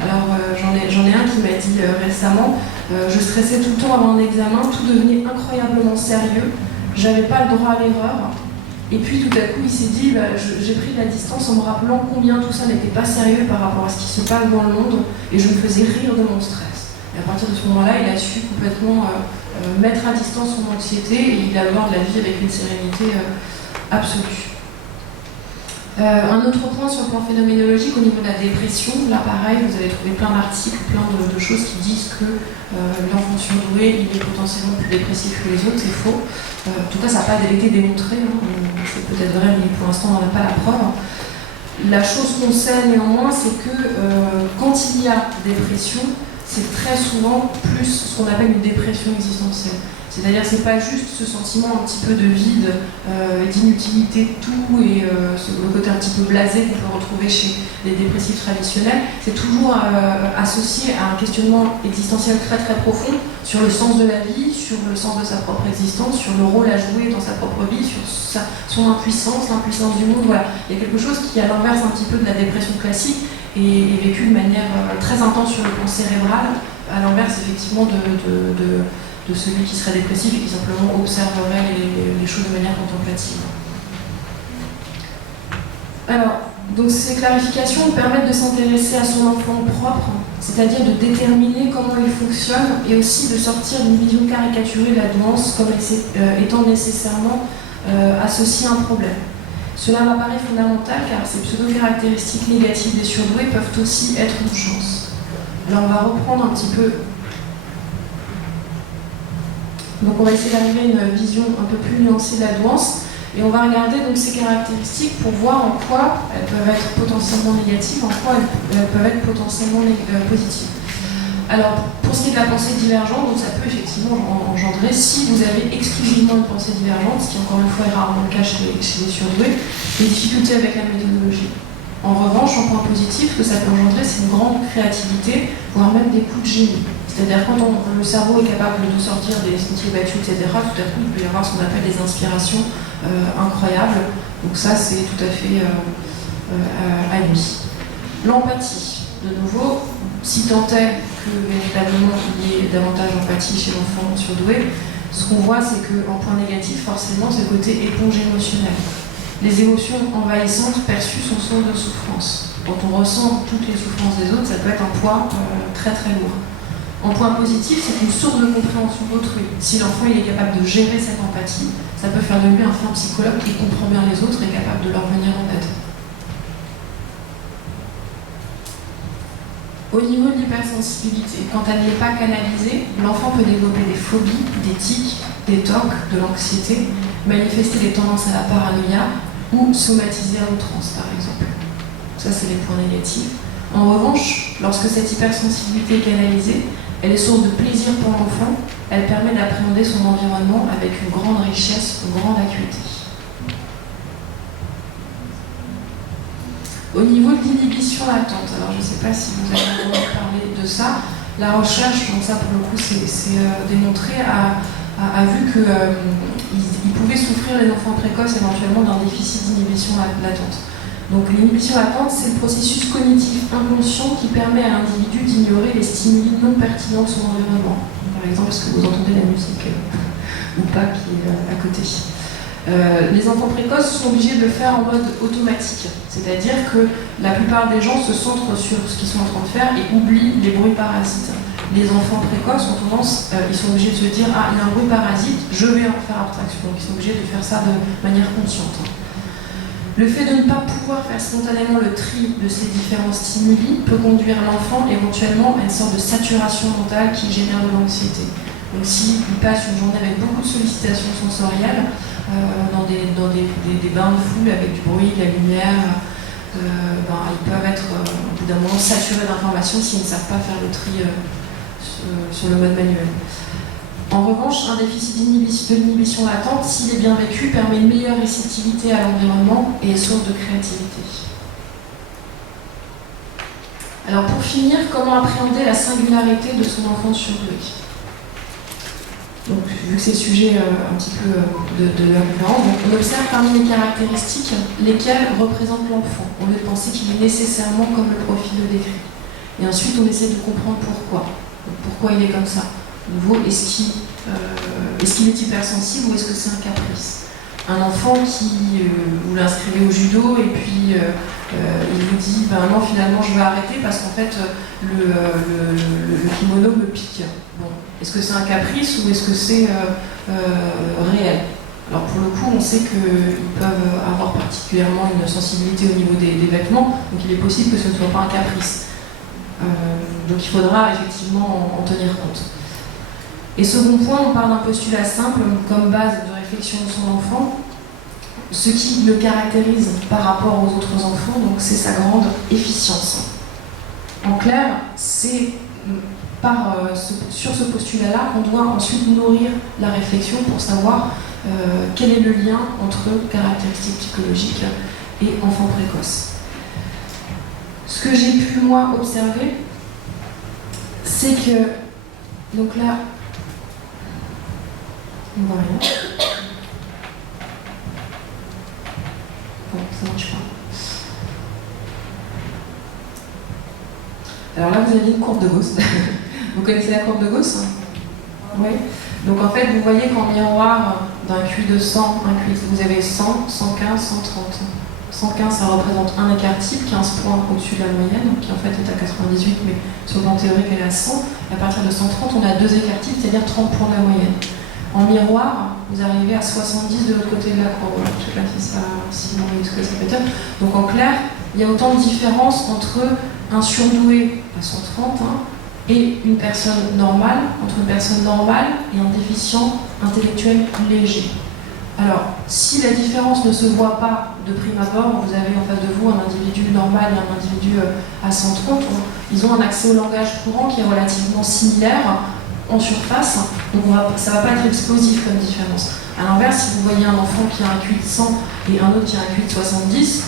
Alors j'en ai un qui m'a dit récemment, je stressais tout le temps avant un examen, tout devenait incroyablement sérieux, j'avais pas le droit à l'erreur, et puis tout à coup il s'est dit, j'ai pris de la distance en me rappelant combien tout ça n'était pas sérieux par rapport à ce qui se passe dans le monde, et je me faisais rire de mon stress. Et à partir de ce moment-là, il a su complètement mettre à distance son anxiété, et il a voir de la vie avec une sérénité absolue. Un autre point sur le plan phénoménologique au niveau de la dépression, là pareil, vous allez trouver plein d'articles, plein de choses qui disent que l'enfant surdoué, il est potentiellement plus dépressif que les autres, c'est faux. En tout cas, ça n'a pas été démontré, hein. C'est peut-être vrai, mais pour l'instant, on n'en a pas la preuve. La chose qu'on sait néanmoins, c'est que quand il y a dépression, c'est très souvent plus ce qu'on appelle une dépression existentielle. C'est-à-dire que ce n'est pas juste ce sentiment un petit peu de vide, d'inutilité de tout et le côté un petit peu blasé qu'on peut retrouver chez les dépressifs traditionnels. C'est toujours associé à un questionnement existentiel très très profond sur le sens de la vie, sur le sens de sa propre existence, sur le rôle à jouer dans sa propre vie, sur son impuissance, l'impuissance du monde. Voilà. Il y a quelque chose qui, à l'inverse un petit peu de la dépression classique, est vécu de manière très intense sur le plan cérébral, à l'inverse effectivement de celui qui serait dépressif et qui simplement observerait les choses de manière contemplative. Alors, donc ces clarifications permettent de s'intéresser à son enfant propre, c'est-à-dire de déterminer comment il fonctionne et aussi de sortir d'une vision caricaturée de la douance comme étant nécessairement associée à un problème. Cela m'apparaît fondamental car ces pseudo-caractéristiques négatives des surdoués peuvent aussi être une chance. Alors on va reprendre un petit peu. Donc on va essayer d'arriver à une vision un peu plus nuancée de la douance. Et on va regarder donc ces caractéristiques pour voir en quoi elles peuvent être potentiellement négatives, en quoi elles peuvent être potentiellement positives. Alors, pour ce qui est de la pensée divergente, donc ça peut effectivement engendrer, si vous avez exclusivement une pensée divergente, ce qui encore une fois est rarement le cas chez les surdoués, des difficultés avec la méthodologie. En revanche, en point positif, ce que ça peut engendrer, c'est une grande créativité, voire même des coups de génie. C'est-à-dire quand le cerveau est capable de sortir des sentiers battus, etc., tout à coup, il peut y avoir ce qu'on appelle des inspirations incroyables. Donc ça, c'est tout à fait admis. L'empathie, de nouveau, si tant est que véritablement il y ait davantage d'empathie chez l'enfant surdoué, ce qu'on voit, c'est qu'en point négatif, forcément, c'est le côté éponge émotionnelle. Les émotions envahissantes perçues sont sources de souffrance. Quand on ressent toutes les souffrances des autres, ça peut être un poids très très lourd. En point positif, c'est une source de compréhension d'autrui. Si l'enfant est capable de gérer cette empathie, ça peut faire de lui un fin psychologue qui comprend bien les autres et est capable de leur venir en aide. Au niveau de l'hypersensibilité, quand elle n'est pas canalisée, l'enfant peut développer des phobies, des tics, des tocs, de l'anxiété, manifester des tendances à la paranoïa ou somatiser à outrance, par exemple. Ça, c'est les points négatifs. En revanche, lorsque cette hypersensibilité est canalisée, elle est source de plaisir pour l'enfant, elle permet d'appréhender son environnement avec une grande richesse, une grande acuité. Au niveau de l'inhibition latente, alors je ne sais pas si vous avez entendu parler de ça, la recherche, donc ça pour le coup c'est démontré, a vu qu'ils pouvaient souffrir les enfants précoces éventuellement d'un déficit d'inhibition latente. Donc l'inhibition latente, c'est le processus cognitif inconscient qui permet à l'individu d'ignorer les stimuli non pertinents de son environnement. Par exemple, est-ce que vous entendez la musique ou pas qui est à côté. Les enfants précoces sont obligés de le faire en mode automatique, c'est-à-dire que la plupart des gens se centrent sur ce qu'ils sont en train de faire et oublient les bruits parasites. Les enfants précoces ont tendance, ils sont obligés de se dire « Ah, il y a un bruit parasite, je vais en faire abstraction ». Donc ils sont obligés de faire ça de manière consciente. Le fait de ne pas pouvoir faire spontanément le tri de ces différents stimuli peut conduire l'enfant éventuellement à une sorte de saturation mentale qui génère de l'anxiété. Donc s'il passe une journée avec beaucoup de sollicitations sensorielles, dans des bains de foule avec du bruit, de la lumière, ils peuvent être au bout d'un moment saturés d'informations s'ils ne savent pas faire le tri sur le mode manuel. En revanche, un déficit d'inhibition latente, s'il est bien vécu, permet une meilleure réceptivité à l'environnement et est source de créativité. Alors pour finir, comment appréhender la singularité de son enfant surdoué ? Donc, vu que c'est le sujet un petit peu de la conférence, on observe parmi les caractéristiques lesquelles représentent l'enfant, au lieu de penser qu'il est nécessairement comme le profil le décrit. Et ensuite, on essaie de comprendre pourquoi. Donc, pourquoi il est comme ça. De nouveau, est-ce qu'il est hypersensible ou est-ce que c'est un caprice ? Un enfant qui, vous l'inscrivez au judo et puis il vous dit non, finalement je vais arrêter parce qu'en fait le kimono me pique. Bon, est-ce que c'est un caprice ou est-ce que c'est réel ? Alors pour le coup, on sait qu'ils peuvent avoir particulièrement une sensibilité au niveau des vêtements, donc il est possible que ce ne soit pas un caprice. Donc il faudra effectivement en tenir compte. Et second point, on parle d'un postulat simple comme base de réflexion de son enfant. Ce qui le caractérise par rapport aux autres enfants, donc c'est sa grande efficience. En clair, c'est sur ce postulat-là qu'on doit ensuite nourrir la réflexion pour savoir quel est le lien entre caractéristiques psychologiques et enfant précoce. Ce que j'ai pu, moi, observer, c'est que, donc là, on voit rien. Bon, ça marche pas. Alors là, vous avez une courbe de Gauss. Vous connaissez la courbe de Gauss ? Oui. Donc en fait, vous voyez qu'en miroir d'un QI de 100, vous avez 100, 115, 130. 115, ça représente un écart type, 15 points au-dessus de la moyenne, qui en fait est à 98, mais sur le plan théorique elle est à 100. Et à partir de 130, on a 2 écarts types, c'est-à-dire 30 points de la moyenne. En miroir, vous arrivez à 70 de l'autre côté de la courbe. Je ne sais pas si vous voyez ce que ça veut dire. Donc en clair, il y a autant de différence entre un surdoué à 130 et une personne normale, entre une personne normale et un déficient intellectuel léger. Alors, si la différence ne se voit pas de prime abord, vous avez en face de vous un individu normal et un individu à 130, ils ont un accès au langage courant qui est relativement similaire en surface, donc ça ne va pas être explosif comme différence. A l'inverse, si vous voyez un enfant qui a un QI de 100 et un autre qui a un QI de 70,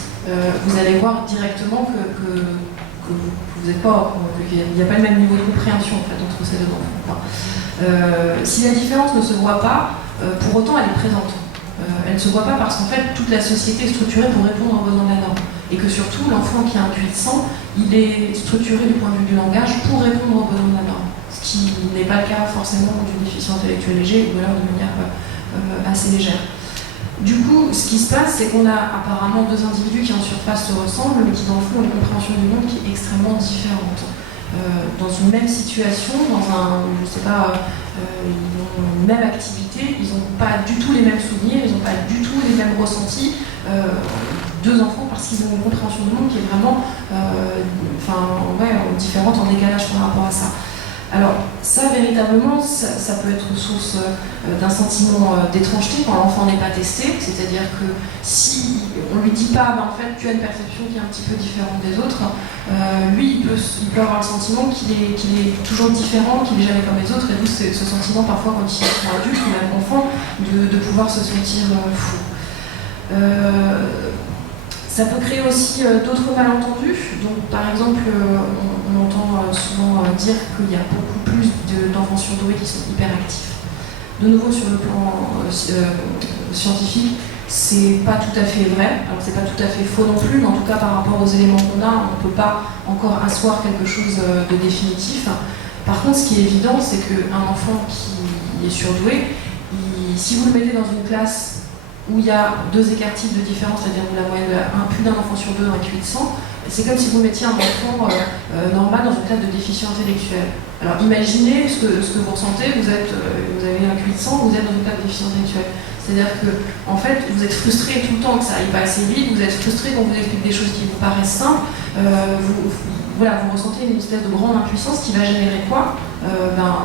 vous allez voir directement que vous n'êtes pas, qu'il n'y a pas le même niveau de compréhension en fait, entre ces deux enfants. Si la différence ne se voit pas, pour autant elle est présente. Elle ne se voit pas parce qu'en fait toute la société est structurée pour répondre aux besoins de la norme. Et que surtout l'enfant qui a un QI de 100, il est structuré du point de vue du langage pour répondre aux besoins de la norme. Ce qui n'est pas le cas forcément du déficient intellectuel léger ou alors de manière assez légère. Du coup, ce qui se passe, c'est qu'on a apparemment 2 individus qui en surface se ressemblent, mais qui dans le fond ont une compréhension du monde qui est extrêmement différente. Dans une même situation, dans je sais pas, ils ont une même activité, ils n'ont pas du tout les mêmes souvenirs, ils n'ont pas du tout les mêmes ressentis. 2 enfants parce qu'ils ont une compréhension du monde qui est vraiment différente, en décalage par rapport à ça. Alors ça, véritablement, ça peut être source d'un sentiment d'étrangeté quand l'enfant n'est pas testé, c'est-à-dire que si on ne lui dit pas, en fait, tu as une perception qui est un petit peu différente des autres, lui, il peut avoir le sentiment qu'il est toujours différent, qu'il n'est jamais comme les autres, et d'où ce sentiment parfois quand il est adulte ou même enfant, de pouvoir se sentir fou. Ça peut créer aussi d'autres malentendus. Donc, par exemple, on entend souvent dire qu'il y a beaucoup plus d'enfants surdoués qui sont hyperactifs. De nouveau, sur le plan scientifique, c'est pas tout à fait vrai. Alors, c'est pas tout à fait faux non plus, mais en tout cas, par rapport aux éléments qu'on a, on ne peut pas encore asseoir quelque chose de définitif. Par contre, ce qui est évident, c'est qu'un enfant qui est surdoué, si vous le mettez dans une classe où il y a 2 écarts types de différence, c'est-à-dire la moyenne plus d'un enfant sur 2, un QI de 100, c'est comme si vous mettiez un enfant normal dans une classe de déficient intellectuel. Alors imaginez ce que vous ressentez, vous avez un QI de 100, vous êtes dans une classe de déficient intellectuel. C'est-à-dire que, en fait, vous êtes frustré tout le temps que ça aille pas assez vite, vous êtes frustré quand vous explique des choses qui vous paraissent simples, vous ressentez une espèce de grande impuissance qui va générer quoi?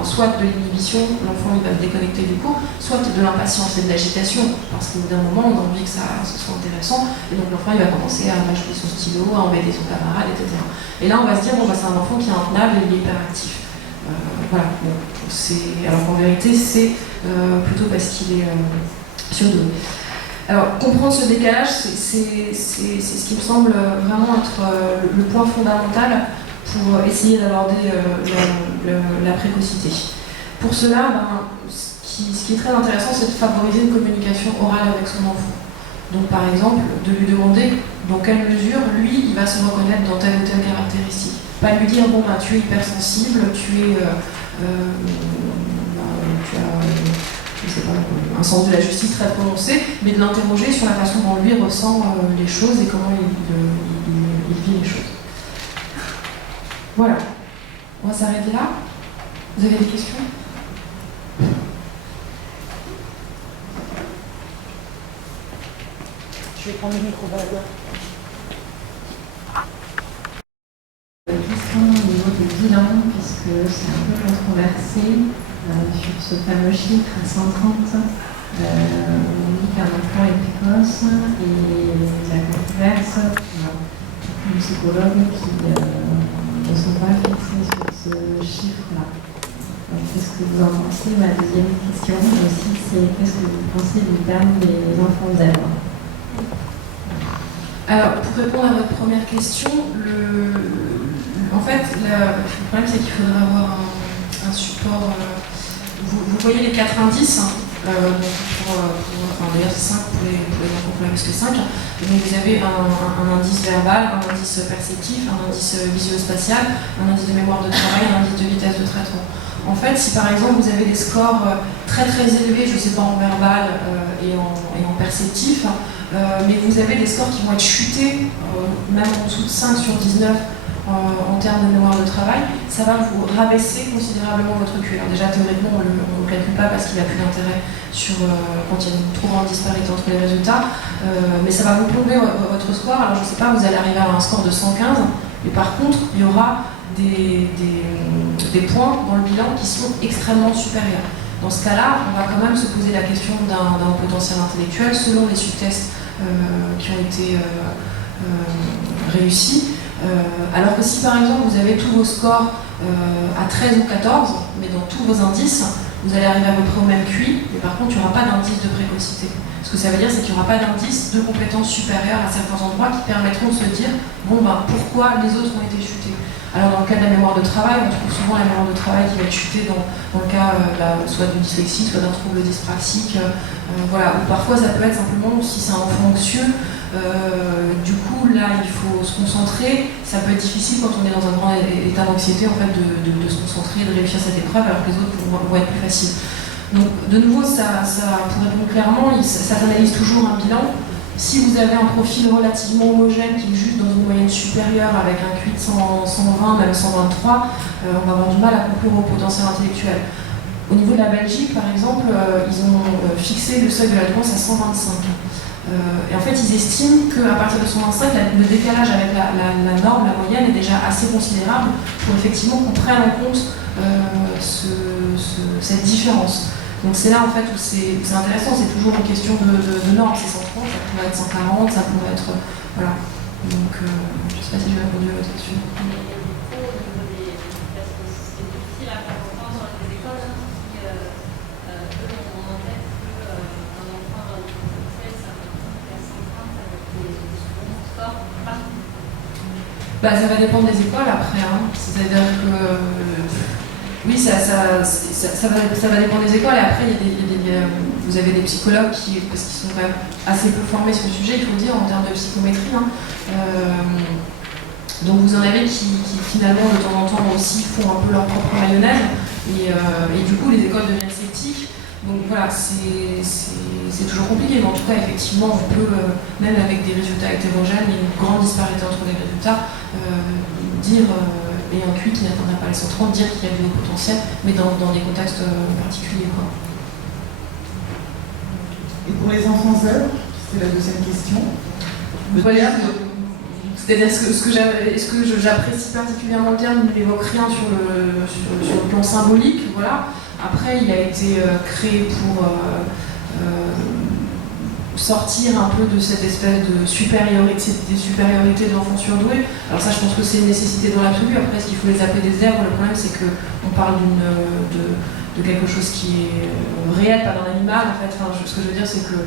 Soit de l'inhibition, l'enfant il va se déconnecter du cours, soit de l'impatience et de l'agitation, parce qu'au bout d'un moment on a envie que ce soit intéressant, et donc l'enfant il va commencer à mâcher son stylo, à embêter son camarade, etc. Et là on va se dire, c'est un enfant qui est intenable et il est hyperactif. Alors qu'en vérité c'est plutôt parce qu'il est surdoué. Alors, comprendre ce décalage, c'est ce qui me semble vraiment être le point fondamental pour essayer d'aborder la précocité. Pour cela, ce qui est très intéressant, c'est de favoriser une communication orale avec son enfant. Donc, par exemple, de lui demander dans quelle mesure, lui, il va se reconnaître dans telle ou telle caractéristique. Pas lui dire, tu es hypersensible, tu as un sens de la justice très prononcé, mais de l'interroger sur la façon dont lui ressent les choses et comment il vit les choses. Voilà. On va s'arrêter là. Vous avez des questions ? Je vais prendre le micro, Question au niveau des bilans, puisque c'est un peu controversé sur ce fameux chiffre à 130. On dit qu'un enfant est précoce et la controverse, les psychologues qui ne sont pas fixés sur ce chiffre-là. Qu'est-ce que vous en pensez? Ma deuxième question aussi, c'est qu'est-ce que vous pensez du terme des enfants zèbres? Alors, pour répondre à votre première question, en fait, le problème c'est qu'il faudrait avoir un support. Vous voyez les 4 indices, d'ailleurs c'est 5 pour les enfants plus que 5. Donc vous avez un indice verbal, un indice perceptif, un indice visuospatial, un indice de mémoire de travail, un indice de vitesse de traitement. En fait, si par exemple vous avez des scores très très élevés, je ne sais pas, en verbal et en perceptif, mais vous avez des scores qui vont être chutés, même en dessous de 5 sur 19 en termes de mémoire de travail, ça va vous rabaisser considérablement votre QI. Alors déjà, théoriquement, on ne le calcule pas parce qu'il n'a plus d'intérêt quand il y a une trop grande disparité entre les résultats, mais ça va vous plomber votre score. Alors je ne sais pas, vous allez arriver à un score de 115, mais par contre, il y aura des points dans le bilan qui sont extrêmement supérieurs. Dans ce cas-là, on va quand même se poser la question d'un potentiel intellectuel selon les subtests qui ont été réussis. Alors que si par exemple vous avez tous vos scores à 13 ou 14, mais dans tous vos indices, vous allez arriver à peu près au même QI, mais par contre il n'y aura pas d'indice de précocité. Ce que ça veut dire, c'est qu'il n'y aura pas d'indice de compétences supérieures à certains endroits qui permettront de se dire bon ben pourquoi les autres ont été chutés. Alors dans le cas de la mémoire de travail, on trouve souvent la mémoire de travail qui va être chutée dans le cas soit d'une dyslexie, soit d'un trouble dyspraxique, voilà. Ou parfois ça peut être simplement si c'est un enfant anxieux. Du coup, là, il faut se concentrer. Ça peut être difficile quand on est dans un grand état d'anxiété, en fait, de se concentrer, de réussir cette épreuve, alors que les autres vont être plus faciles. Donc, de nouveau, pour répondre clairement, ça s'analyse toujours un bilan. Si vous avez un profil relativement homogène qui est juste dans une moyenne supérieure avec un QI de 120, même 123, on va avoir du mal à conclure au potentiel intellectuel. Au niveau de la Belgique, par exemple, ils ont fixé le seuil de la dépense à 125. Et en fait, ils estiment qu'à partir de 125, le décalage avec la norme, la moyenne, est déjà assez considérable pour effectivement qu'on prenne en compte cette différence. Donc c'est là en fait où c'est intéressant, c'est toujours une question de norme, c'est 130, ça pourrait être 140, ça pourrait être... Voilà. Donc je ne sais pas si j'ai répondu à votre question. Ça va dépendre des écoles après, hein. C'est-à-dire que oui, ça va dépendre des écoles. Et après, vous avez des psychologues parce qu'ils sont quand même assez peu formés sur le sujet, il faut dire, en termes de psychométrie. Hein. Donc vous en avez qui finalement de temps en temps aussi font un peu leur propre mayonnaise. Et du coup, les écoles deviennent sceptiques. Donc voilà, c'est toujours compliqué, mais en tout cas, effectivement, on peut, même avec des résultats hétérogènes et une grande disparité entre les résultats, dire, et un QI qui n'atteindrait pas les 130, dire qu'il y a du haut potentiel, mais dans des contextes particuliers. Quoi. Et pour les enfants seuls, c'est la deuxième question. Voilà, c'est-à-dire est-ce que j'apprécie particulièrement le terme, il n'évoque rien sur le plan symbolique, voilà. Après, il a été créé pour sortir un peu de cette espèce de supériorité de l'enfant surdoué. Alors ça, je pense que c'est une nécessité dans l'absolu. Après, est-ce qu'il faut les appeler des herbes? Le problème, c'est qu'on parle de quelque chose qui est réel, pas d'un animal, en fait. Enfin, ce que je veux dire, c'est que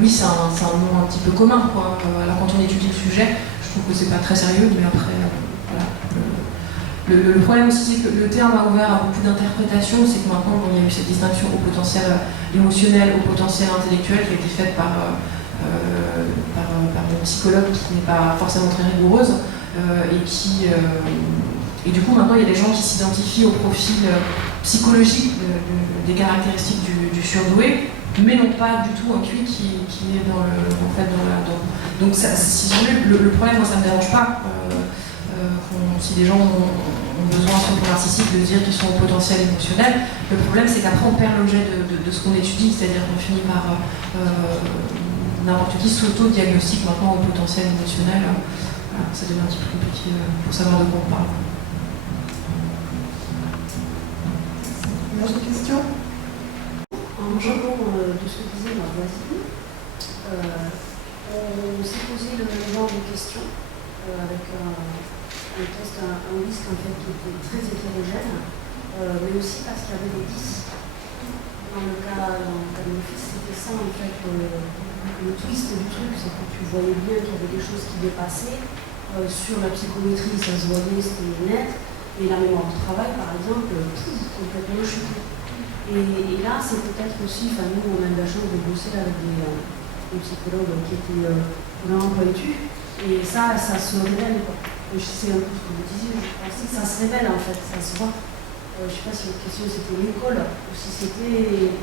oui, c'est un nom un petit peu commun, quoi. Alors quand on étudie le sujet, je trouve que c'est pas très sérieux, mais après, voilà. Le problème aussi, c'est que le terme a ouvert à beaucoup d'interprétations. C'est que maintenant, il y a eu cette distinction au potentiel émotionnel, au potentiel intellectuel qui a été faite par une psychologue qui n'est pas forcément très rigoureuse et du coup, maintenant, il y a des gens qui s'identifient au profil psychologique des caractéristiques du surdoué, mais non pas du tout un QI qui est donc ça, si vous voulez, le problème, moi, ça ne me dérange pas. Si des gens ont besoin sur le plan narcissique de dire qu'ils sont au potentiel émotionnel, le problème c'est qu'après on perd l'objet de ce qu'on étudie, c'est-à-dire qu'on finit par n'importe qui s'auto-diagnostique maintenant au potentiel émotionnel. Voilà, ça devient un petit peu compliqué pour savoir de quoi on parle. Une autre question? En rejoignant de ce que disait ma voisine, on s'est posé le même genre de questions avec un test, un risque en fait, qui était très hétérogène, mais aussi parce qu'il y avait des 10. Dans le cas de mon fils, c'était ça en fait, le twist du truc, c'est que tu voyais bien qu'il y avait des choses qui dépassaient. Sur la psychométrie, ça se voyait, c'était net, et la mémoire de travail, par exemple, complètement chuté. Et là, c'est peut-être aussi, nous, on a eu la chance de bosser avec des psychologues qui étaient vraiment pointus, et ça se révèle, quoi. Je sais un peu ce que vous disiez, je pensais que ça se révèle en fait, ça se voit. Je ne sais pas si votre question c'était l'école ou si c'était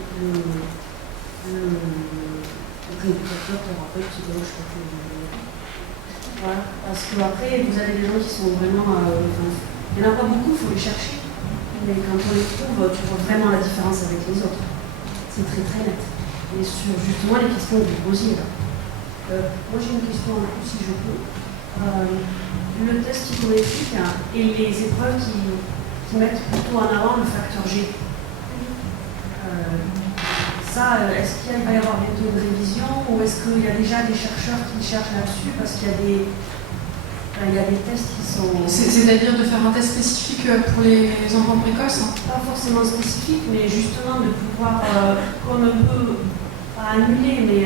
le rééducateur, thérapeute, psychologue, je sais pas comment. Voilà, parce qu'après, vous avez des gens qui sont vraiment... il n'y en a pas beaucoup, il faut les chercher. Mais quand on les trouve, tu vois vraiment la différence avec les autres. C'est très très net. Et sur justement les questions que vous posiez là. Moi j'ai une question en plus si je peux. Le test psychométrique et les épreuves qui mettent plutôt en avant le facteur G. Est-ce qu'il va y avoir bientôt une révision ou est-ce qu'il y a déjà des chercheurs qui cherchent là-dessus parce qu'il y a des tests qui sont... C'est-à-dire de faire un test spécifique pour les enfants précoces, hein. Pas forcément spécifique, mais justement de pouvoir, comme un peu, pas annuler, mais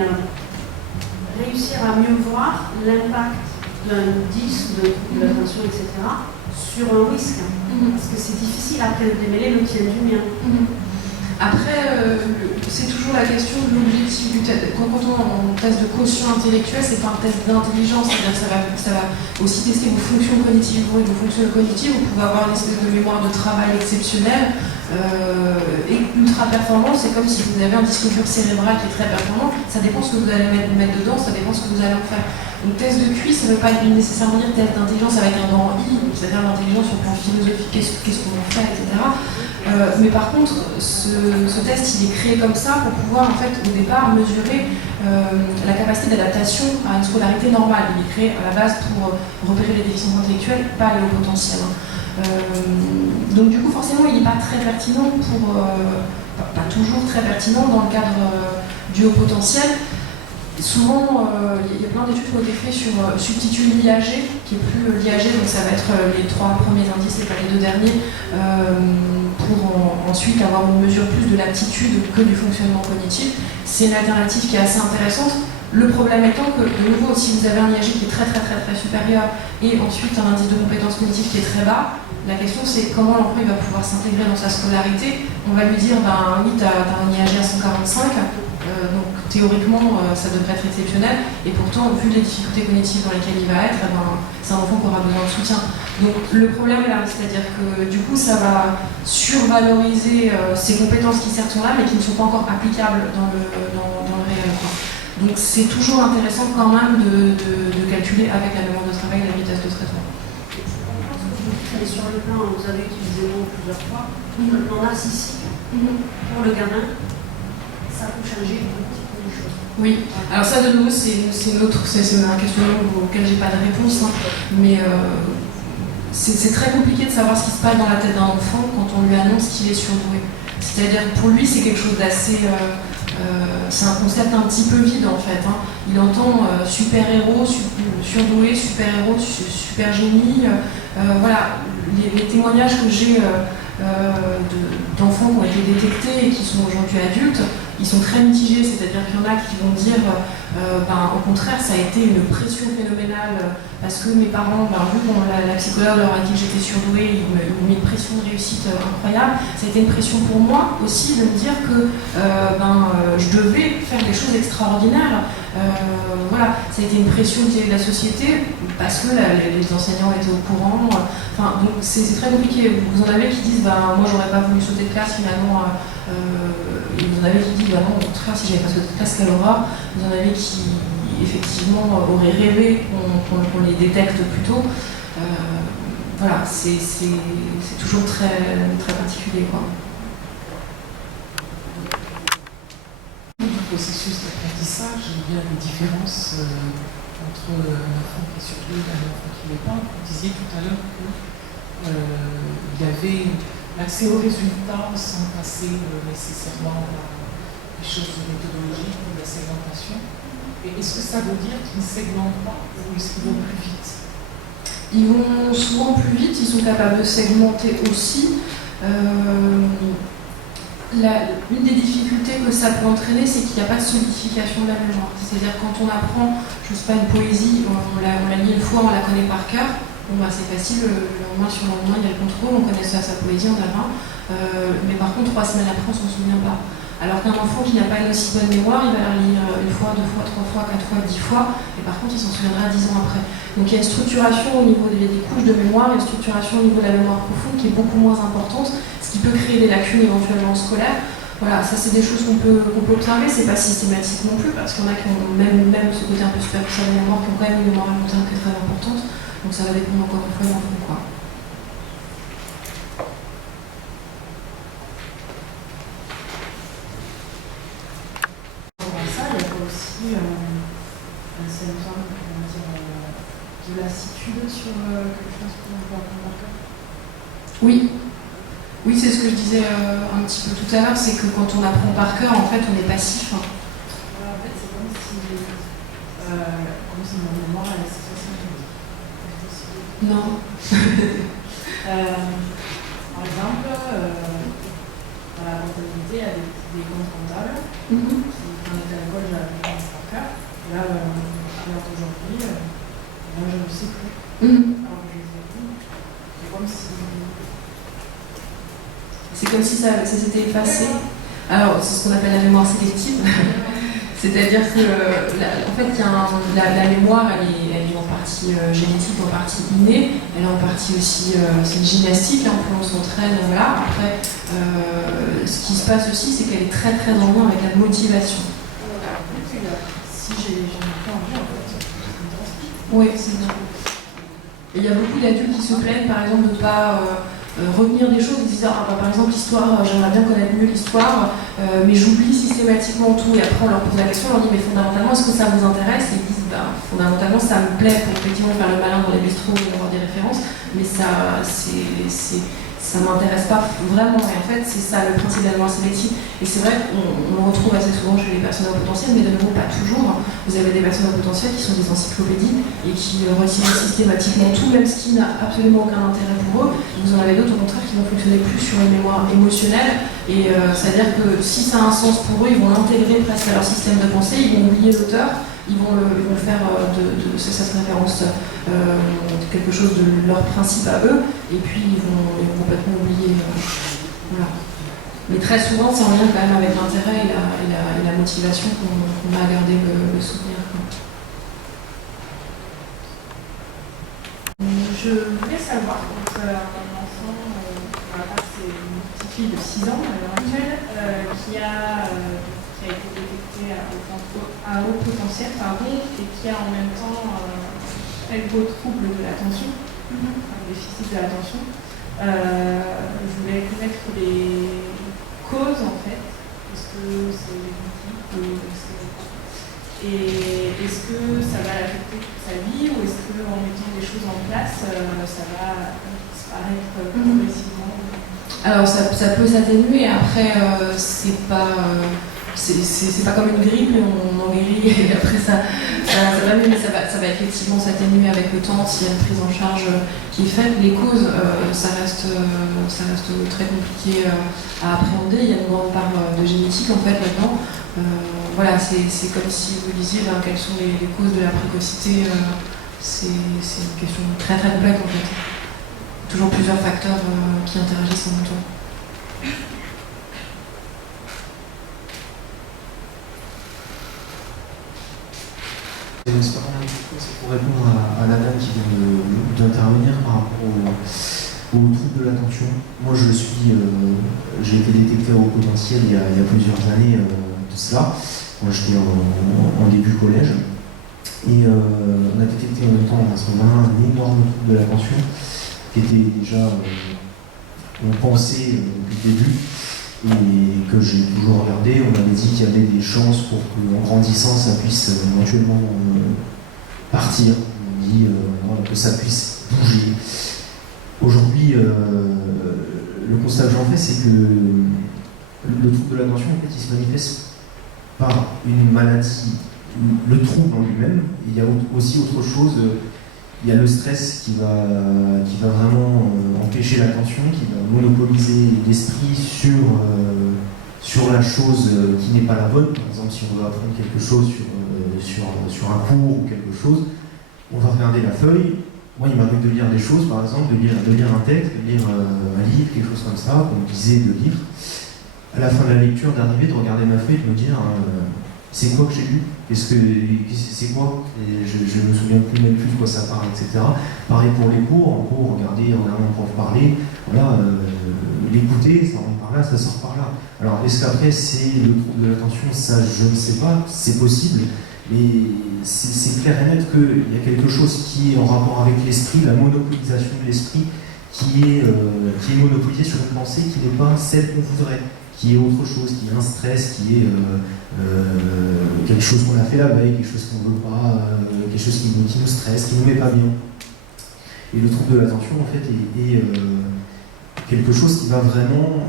réussir à mieux voir l'impact d'un 10, de l'attention, etc., sur un risque. Parce que c'est difficile après de démêler le tien du mien. Après, c'est toujours la question de l'objectif du test. Quand on teste de quotient intellectuel, c'est pas un test d'intelligence, c'est-à-dire que ça va aussi tester vos fonctions cognitives. Vos fonctions cognitives, vous pouvez avoir une espèce de mémoire de travail exceptionnelle et ultra performant. C'est comme si vous avez un disque dur cérébral qui est très performant. Ça dépend ce que vous allez mettre dedans, ça dépend ce que vous allez en faire. Donc test de QI, ça ne veut pas nécessairement dire test d'intelligence avec un grand I, c'est-à-dire l'intelligence sur le plan philosophique, qu'est-ce qu'on en fait, etc. Mais par contre, ce test, il est créé comme ça pour pouvoir, en fait, au départ, mesurer la capacité d'adaptation à une scolarité normale. Il est créé à la base pour repérer les déficiences intellectuelles, pas aller au potentiel. Donc du coup, forcément, il n'est pas très pertinent pas toujours très pertinent dans le cadre du haut potentiel. Souvent, il y a plein d'études qui ont été faites sur substitut l'IAG, qui est plus l'IAG, donc ça va être les 3 premiers indices et pas les 2 derniers, pour ensuite avoir une mesure plus de l'aptitude que du fonctionnement cognitif. C'est une alternative qui est assez intéressante. Le problème étant que, de nouveau, si vous avez un IAG qui est très supérieur et ensuite un indice de compétence cognitive qui est très bas, la question c'est comment l'enfant va pouvoir s'intégrer dans sa scolarité. On va lui dire, oui, tu as un IAG à 145, donc théoriquement ça devrait être exceptionnel, et pourtant vu les difficultés cognitives dans lesquelles il va être, c'est un enfant qui aura besoin de soutien. Donc le problème est là, c'est-à-dire que du coup ça va survaloriser ces compétences qui certes sont là mais qui ne sont pas encore applicables dans le réel, quoi. Donc c'est toujours intéressant quand même de calculer avec la demande de travail la vitesse de traitement. Et sur le plan, vous avez utilisé le mot plusieurs fois, le plan narcissique pour le gamin, ça peut changer un petit peu les choses. Oui, alors ça de nouveau c'est un questionnement auquel j'ai pas de réponse, hein, mais c'est très compliqué de savoir ce qui se passe dans la tête d'un enfant quand on lui annonce qu'il est surdoué. C'est-à-dire que pour lui c'est quelque chose d'assez... c'est un concept un petit peu vide en fait, hein. Il entend super-héros, surdoué, super-héros, super-génie. Voilà, les témoignages que j'ai d'enfants qui ont été détectés et qui sont aujourd'hui adultes, ils sont très mitigés, c'est-à-dire qu'il y en a qui vont dire au contraire ça a été une pression phénoménale parce que mes parents, vu que la psychologue leur a dit que j'étais surdouée, ils m'ont mis une pression de réussite incroyable. Ça a été une pression pour moi aussi de me dire que je devais faire des choses extraordinaires. Voilà, ça a été une pression de la société parce que les enseignants étaient au courant. Donc c'est très compliqué. Vous en avez qui disent moi j'aurais pas voulu sauter de classe finalement. Vous en avez qui disent non, au contraire, si j'avais pas sauté de classe, quelle horreur. Vous en avez qui effectivement auraient rêvé qu'on les détecte plus tôt. Voilà, c'est toujours très particulier, quoi. Du processus d'apprentissage, il y a des différences entre un enfant qui est surdoué et un enfant qui ne l'est pas. Vous disiez tout à l'heure qu'il y avait l'accès aux résultats sans passer nécessairement par les choses méthodologiques ou la segmentation. Et est-ce que ça veut dire qu'ils ne segmentent pas ou est-ce qu'ils vont plus vite? Ils vont souvent plus vite, ils sont capables de segmenter aussi. Une des difficultés que ça peut entraîner, c'est qu'il n'y a pas de solidification de la mémoire. C'est-à-dire quand on apprend, je ne sais pas, une poésie, on l'a lit une fois, on la connaît par cœur. C'est facile, le lendemain sur le lendemain, il y a le contrôle, on connaît sa poésie, on a 20. Mais par contre, 3 semaines après, on ne s'en souvient pas. Alors qu'un enfant qui n'a pas une aussi bonne mémoire, il va la lire 1 fois, 2 fois, 3 fois, 4 fois, 10 fois, et par contre, il s'en souviendra 10 ans après. Donc il y a une structuration au niveau des couches de mémoire, une structuration au niveau de la mémoire profonde qui est beaucoup moins importante, ce qui peut créer des lacunes éventuellement scolaires. Voilà, ça c'est des choses qu'on peut observer, c'est pas systématique non plus, parce qu'il y en a qui ont même ce côté un peu superficiel de la mémoire, qui ont quand même une mémoire à long terme qui est très importante, donc ça va dépendre encore une fois de l'enfant, quoi. Dans ça, il y a aussi un symptôme, on va dire, de lassitude sur quelque chose qu'on peut apprendre par cœur. Oui. Oui, c'est ce que je disais un petit peu tout à l'heure, c'est que quand on apprend par cœur, en fait, on est passif. En fait, c'est comme si mon mémoire allait se passer. Non. Par exemple, dans la comptabilité, il y a des comptes comptables qui, quand on était à l'école, j'avais appris par cœur. Et là, à l'heure d'aujourd'hui, moi, je ne sais plus. Alors que je les ai plus. C'est comme si... C'est comme si ça s'était effacé. Alors, c'est ce qu'on appelle la mémoire sélective. C'est-à-dire que, en fait, la mémoire, elle est en partie génétique, en partie innée. Elle est en partie aussi, c'est une gymnastique, hein, plus on s'entraîne, voilà. Après, ce qui se passe aussi, c'est qu'elle est très très en lien avec la motivation. Si j'ai pas envie, en fait, ça m'intéresse plus. Oui, c'est bien. Et il y a beaucoup d'adultes qui se plaignent, par exemple, de ne pas retenir des choses, ils disent par exemple l'histoire, j'aimerais bien connaître mieux l'histoire, mais j'oublie systématiquement tout, et après on leur pose la question, on leur dit mais fondamentalement est-ce que ça vous intéresse, et ils disent fondamentalement ça me plaît pour effectivement faire le malin dans les bistrots et avoir des références, mais ça m'intéresse pas vraiment, et en fait c'est ça le principe de la mémoire sélective, et c'est vrai qu'on le retrouve assez souvent chez les personnes au potentiel, mais de nouveau pas toujours. Vous avez des personnes au potentiel qui sont des encyclopédies et qui retiennent systématiquement tout, même ce qui n'a absolument aucun intérêt pour eux. Vous en avez d'autres au contraire qui vont fonctionner plus sur une mémoire émotionnelle, et c'est-à-dire que si ça a un sens pour eux, ils vont l'intégrer presque à leur système de pensée, ils vont oublier l'auteur, ils vont faire de cette référence quelque chose de leur principe à eux, et puis ils vont complètement oublier. Voilà. Mais très souvent, c'est en lien quand même avec l'intérêt et la motivation qu'on a à garder le souvenir. Je voulais savoir, donc un enfant, c'est une petite fille de 6 ans à l'heure actuelle, qui a été détectée à haut potentiel, et qui a en même temps très gros troubles de l'attention, un déficit de l'attention. Je voulais connaître les causes en fait. Est-ce que c'est génétique ou et est-ce que ça va l'affecter toute sa vie, ou est-ce qu'en mettant des choses en place, ça va disparaître progressivement? Alors ça peut s'atténuer, après c'est pas comme une grippe, on en guérit et après ça va mieux, mais ça va effectivement s'atténuer avec le temps s'il y a une prise en charge qui est faite. Les causes, ça reste très compliqué à appréhender. Il y a une grande part de génétique en fait là-dedans. Voilà, c'est comme si vous disiez quelles sont les causes de la précocité. C'est une question très très complexe en fait. Toujours plusieurs facteurs qui interagissent en même temps. C'est pour répondre à la dame qui vient d'intervenir par rapport au trouble de l'attention. Moi, j'ai été détecté au potentiel il y a plusieurs années de cela. Moi, j'étais en début collège. Et on a détecté en même temps à ce moment-là un énorme trouble de l'attention qui était déjà, on pensait depuis le début, et que j'ai toujours regardé. On avait dit qu'il y avait des chances pour qu'en grandissant, ça puisse éventuellement partir. On dit que ça puisse bouger. Aujourd'hui, le constat que j'en fais, c'est que le trouble de l'attention, en fait, il se manifeste par une maladie, le trouble en lui-même. Il y a aussi autre chose. Il y a le stress qui va vraiment empêcher l'attention, qui va monopoliser l'esprit sur la chose qui n'est pas la bonne. Par exemple, si on veut apprendre quelque chose sur un cours ou quelque chose, on va regarder la feuille. Moi, il m'arrive de lire des choses, par exemple, de lire un texte, de lire un livre, quelque chose comme ça, qu'on me disait de lire. À la fin de la lecture, d'arriver, de regarder ma feuille, de me dire c'est quoi que j'ai lu, c'est quoi, et je me souviens plus même plus de quoi ça parle, etc. Pareil pour les cours, en cours, regarder mon prof parler, voilà, l'écouter, ça rentre par là, ça sort par là. Alors est-ce qu'après c'est le trouble de l'attention? Ça je ne sais pas, c'est possible, mais c'est clair et net qu'il y a quelque chose qui est en rapport avec l'esprit, la monopolisation de l'esprit, qui est monopolisée sur une pensée qui n'est pas celle qu'on voudrait, qui est autre chose, qui est un stress, qui est quelque chose qu'on a fait la veille, quelque chose qu'on ne veut pas, quelque chose qui nous stresse, qui ne nous met pas bien. Et le trouble de l'attention, en fait, est quelque chose qui va vraiment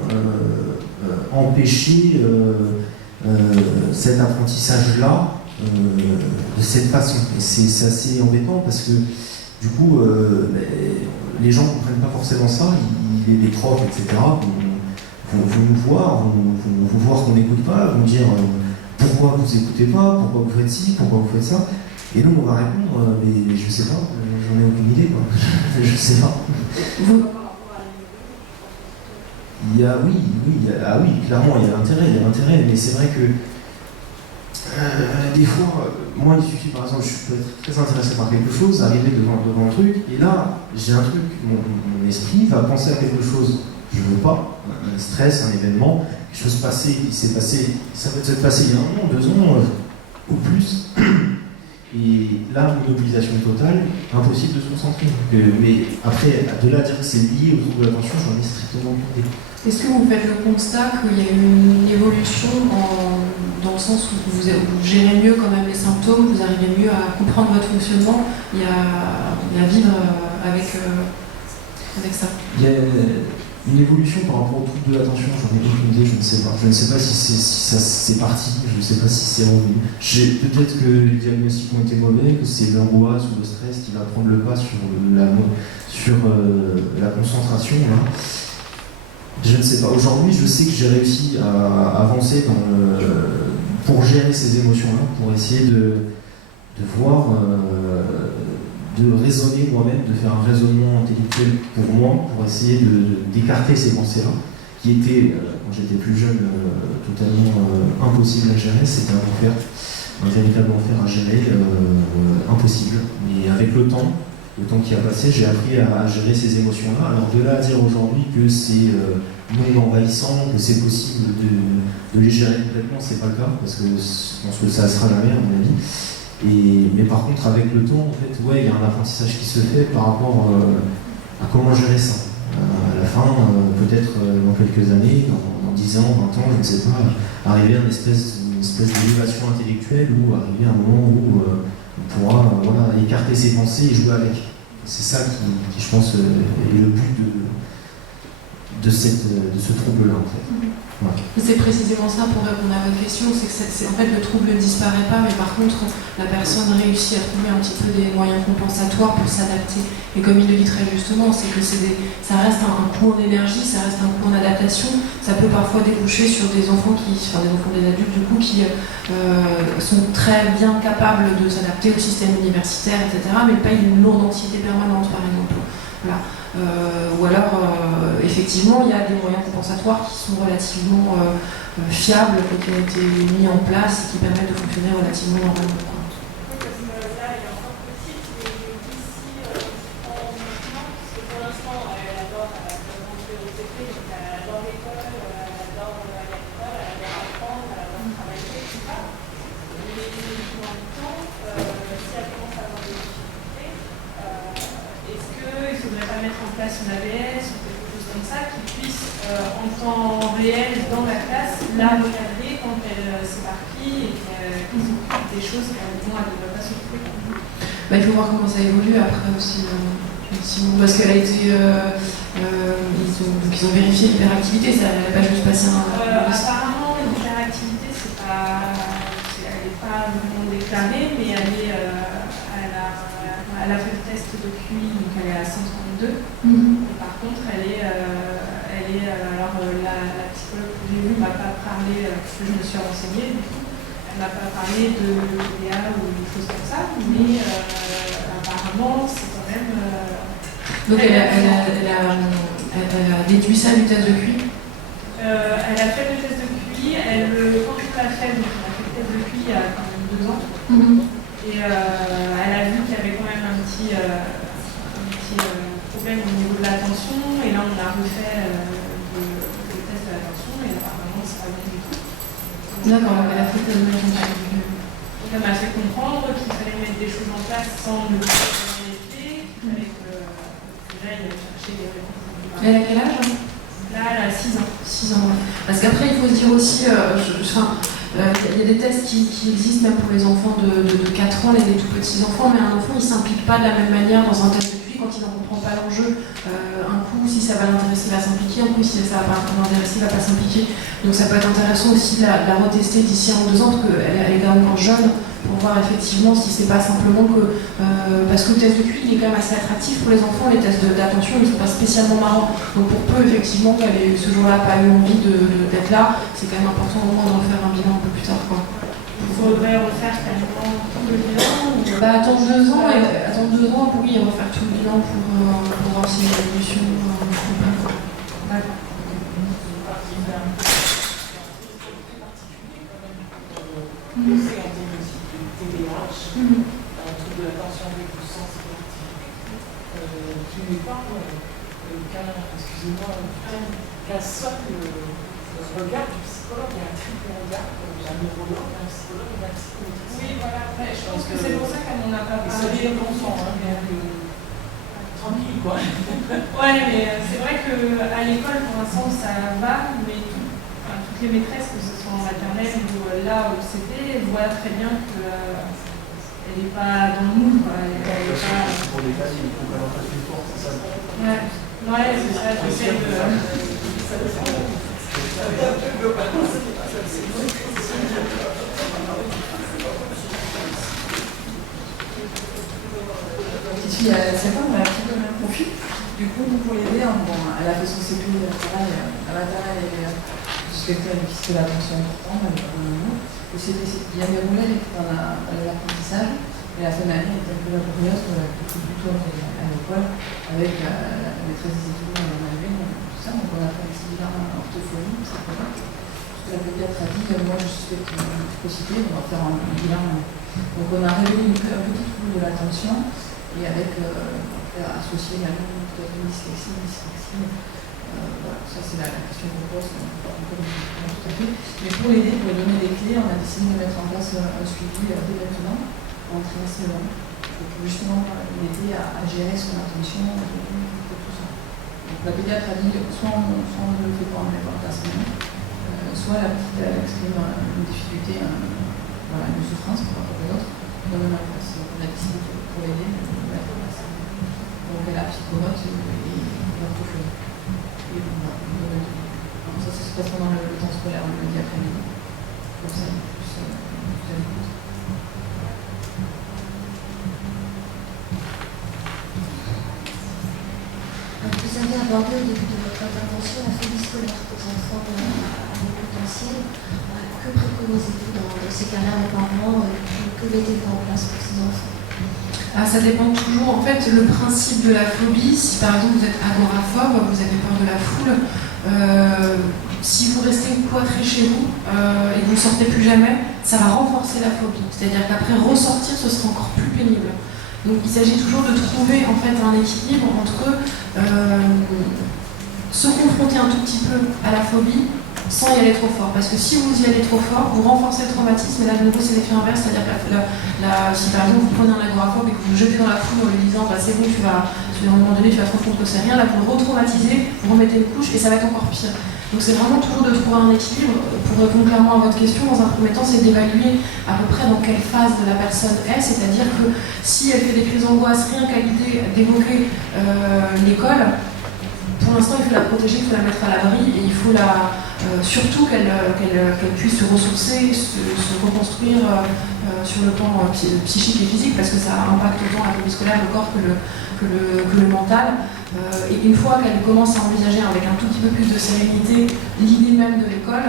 empêcher cet apprentissage-là de cette façon. Et c'est assez embêtant parce que, du coup, les gens ne comprennent pas forcément ça. Les profs, etc., vont nous voir, vont voir qu'on n'écoute pas, vont dire pourquoi vous n'écoutez pas, pourquoi vous faites ci, pourquoi vous faites ça. Et nous, on va répondre, mais je sais pas, j'en ai aucune idée, quoi. Je sais pas. Oui, clairement, il y a l'intérêt, mais c'est vrai que des fois, moi, il suffit, par exemple, je peux être très intéressé par quelque chose, arriver devant un truc, et là, j'ai un truc, mon esprit va penser à quelque chose que je veux pas, un stress, un événement, quelque chose passé, qui s'est passé, ça peut être passé il y a 1 an, 2 ans, ou plus. Et là, mobilisation totale, impossible de se concentrer. Mais après, de là à dire que c'est lié au trouble de l'attention, j'en ai strictement aucune idée. Est-ce que vous faites le constat qu'il y a eu une évolution dans le sens où vous gérez mieux quand même les symptômes, vous arrivez mieux à comprendre votre fonctionnement et à vivre avec ça? Il y a une évolution par rapport au trouble de l'attention, j'en ai aucune idée, je ne sais pas. Je ne sais pas si ça c'est parti, je ne sais pas si c'est revenu. Peut-être que les diagnostics ont été mauvais, que c'est l'angoisse ou le stress qui va prendre le pas sur la concentration. Là. Je ne sais pas. Aujourd'hui, je sais que j'ai réussi à avancer pour gérer ces émotions-là, pour essayer de voir, de raisonner moi-même, de faire un raisonnement intellectuel pour moi, pour essayer d'écarter ces pensées-là, qui étaient, quand j'étais plus jeune, totalement impossibles à gérer. C'était un véritable enfer à gérer, impossible. Mais avec le temps qui a passé, j'ai appris à gérer ces émotions-là. Alors de là à dire aujourd'hui que c'est non envahissant, que c'est possible de les gérer complètement, c'est pas le cas, parce que je pense que ça sera la mer, à mon avis. Mais par contre, avec le temps, en fait, ouais, il y a un apprentissage qui se fait par rapport à comment gérer ça. À la fin, peut-être dans quelques années, dans 10 ans, 20 ans, je ne sais pas, arriver à une espèce d'élévation intellectuelle ou arriver à un moment où on pourra écarter ses pensées et jouer avec. C'est ça qui, je pense, est le but de ce trouble-là, en fait. Ouais. C'est précisément ça pour répondre à votre question, c'est que en fait le trouble ne disparaît pas, mais par contre la personne réussit à trouver un petit peu des moyens compensatoires pour s'adapter. Et comme il le dit très justement, c'est que ça reste un coût en énergie, ça reste un coût en adaptation. Ça peut parfois déboucher sur des enfants des adultes du coup qui sont très bien capables de s'adapter au système universitaire, etc., mais payent une lourde anxiété permanente par exemple. Voilà. Ou alors, effectivement, il y a des moyens compensatoires qui sont relativement fiables, qui ont été mis en place et qui permettent de fonctionner relativement normalement. Une AVS ou quelque chose comme ça qui puisse en temps réel dans la classe la regarder quand elle s'éparpille et qu'elle s'occupe des choses dont elle ne va pas s'occuper. Il faut voir comment ça évolue après aussi. Parce qu'elle a été. Ils ont vérifié l'hyperactivité, ça n'a pas juste passé un. Apparemment, l'hyperactivité, elle n'est pas vraiment déclarée, mais elle a fait le test de QI, donc elle est à 132. Par contre, alors la psychologue que j'ai vue ne m'a pas parlé, parce que je me suis renseignée, du coup, elle ne m'a pas parlé de l'EDA ou des choses comme ça, mais apparemment, c'est quand même. Donc elle a déduit ça du test de QI. Elle a fait le test de QI, quand on l'a fait, donc elle a fait le test de QI il y a quand même 2 ans, et elle a vu qu'il y avait quand même un petit problème au niveau de l'attention, et là on a refait D'accord, donc elle a fait comme Donc elle m'a fait comprendre qu'il fallait mettre des choses en place sans me donner les clés, qu'il fallait que j'aille chercher des réponses. Elle a quel âge? Là, elle a 6 ans. 6 ans, ouais. Parce qu'après, il faut se dire aussi, il y a des tests qui existent même pour les enfants de 4 ans, les tout petits enfants, mais un enfant, il ne s'implique pas de la même manière dans un test de QI quand il n'en comprend pas l'enjeu. Un coup, si ça va l'intéresser, il va s'impliquer, un coup, si ça va pas l'intéresser, il ne va pas s'impliquer. Donc ça peut être intéressant aussi de la retester d'ici 1 ou 2 ans, parce qu'elle est quand même encore jeune, pour voir effectivement si c'est pas simplement que... parce que le test de QI, il est quand même assez attractif pour les enfants, les tests d'attention, ils ne sont pas spécialement marrants. Donc pour peu, effectivement, qu'elle ait ce jour-là pas eu envie d'être là, c'est quand même important au moins de refaire un bilan un peu plus tard, quoi. Il faudrait refaire carrément tout le bilan ou... Attendre 2 ans, oui, refaire tout le bilan pour voir s'il y a une évolution. D'accord. C'est un diagnostic de TDAH, un trouble de l'attention avec du sens qui n'est pas qu'un seul regard du psychologue. Il y a un triple regard, un neurologue, un psychologue et un psychométricien. Oui, voilà, je pense que c'est pour ça qu'elle m'en a pas parlé. C'est bien l'enfant, tranquille quoi. Ouais, mais c'est vrai qu'à l'école, pour l'instant, ça va, mais toutes les maîtresses, que ce soit en maternelle ou là au CP, voient très bien qu'elle n'est pas dans le moule. Elle est pas... Pour les classes, il faut qu'elle en fasse une force, c'est ça. Ouais, c'est ça, j'essaie de... Petite fille à 7 ans, elle a un petit peu le même profil. Du coup, nous, pour l'aider, elle a fait son CP à la maternelle et suspectée avec qui c'était l'attention importante, elle avait un mot. Le CP s'est bien déroulé, elle était dans l'apprentissage. Et la fin de l'année, elle était un peu laborieuse, elle a beaucoup du tout à l'école, avec la maîtresse des étudiants en Algérie, tout ça. Donc on a fait un petit bilan orthophonie, c'est pas mal. La pédiatre a dit, moi je suspecte une précocité, on va faire un bilan. Donc on a révélé un petit trouble de l'attention, et avec associé également une dyslexie. Voilà, ça c'est la question qu'on pose, tout à fait. Mais pour l'aider, pour lui donner des clés, on a décidé de mettre en place un suivi dès maintenant, en trimestre long, pour justement l'aider à gérer son attention et tout ça. Donc la pédiatre a dit, soit on ne le fait pas en école la semaine, soit la petite exprime une difficulté, une souffrance par rapport à l'autre, on a décidé pour l'aider de le mettre en place. Donc elle a psychomote et l'orthophonie. Et voilà. Donc ça se passe pendant le temps scolaire, le lundi après-midi. Comme ça, il est plus à l'écoute. Vous avez abordé au début de votre intervention la phobie scolaire aux enfants à haut potentiel. Que préconisez-vous dans ces cas-là aux parents? Que mettez-vous en place pour ces enfants? Ça dépend toujours. En fait, le principe de la phobie, si par exemple vous êtes agoraphobe, vous avez peur de la foule, si vous restez cloîtré chez vous et que vous ne sortez plus jamais, ça va renforcer la phobie. C'est-à-dire qu'après ressortir, ce sera encore plus pénible. Donc il s'agit toujours de trouver en fait un équilibre entre se confronter un tout petit peu à la phobie sans y aller trop fort. Parce que si vous y allez trop fort, vous renforcez le traumatisme, et là de nouveau c'est l'effet inverse, c'est-à-dire que si par exemple vous prenez un agoraphobe et que vous le jetez dans la foule en lui disant c'est bon, à un moment donné tu vas te rendre compte que c'est rien, là vous le retraumatisez, vous remettez une couche et ça va être encore pire. Donc c'est vraiment toujours de trouver un équilibre. Pour répondre clairement à votre question, dans un premier temps, c'est d'évaluer à peu près dans quelle phase de la personne est, c'est-à-dire que si elle fait des crises d'angoisse, rien qu'à l'idée d'évoquer l'école, pour l'instant il faut la protéger, il faut la mettre à l'abri et il faut surtout qu'elle puisse se ressourcer, se reconstruire sur le plan psychique et physique, parce que ça impacte autant la phobie scolaire, le corps que le mental. Et une fois qu'elle commence à envisager avec un tout petit peu plus de sérénité l'idée même de l'école,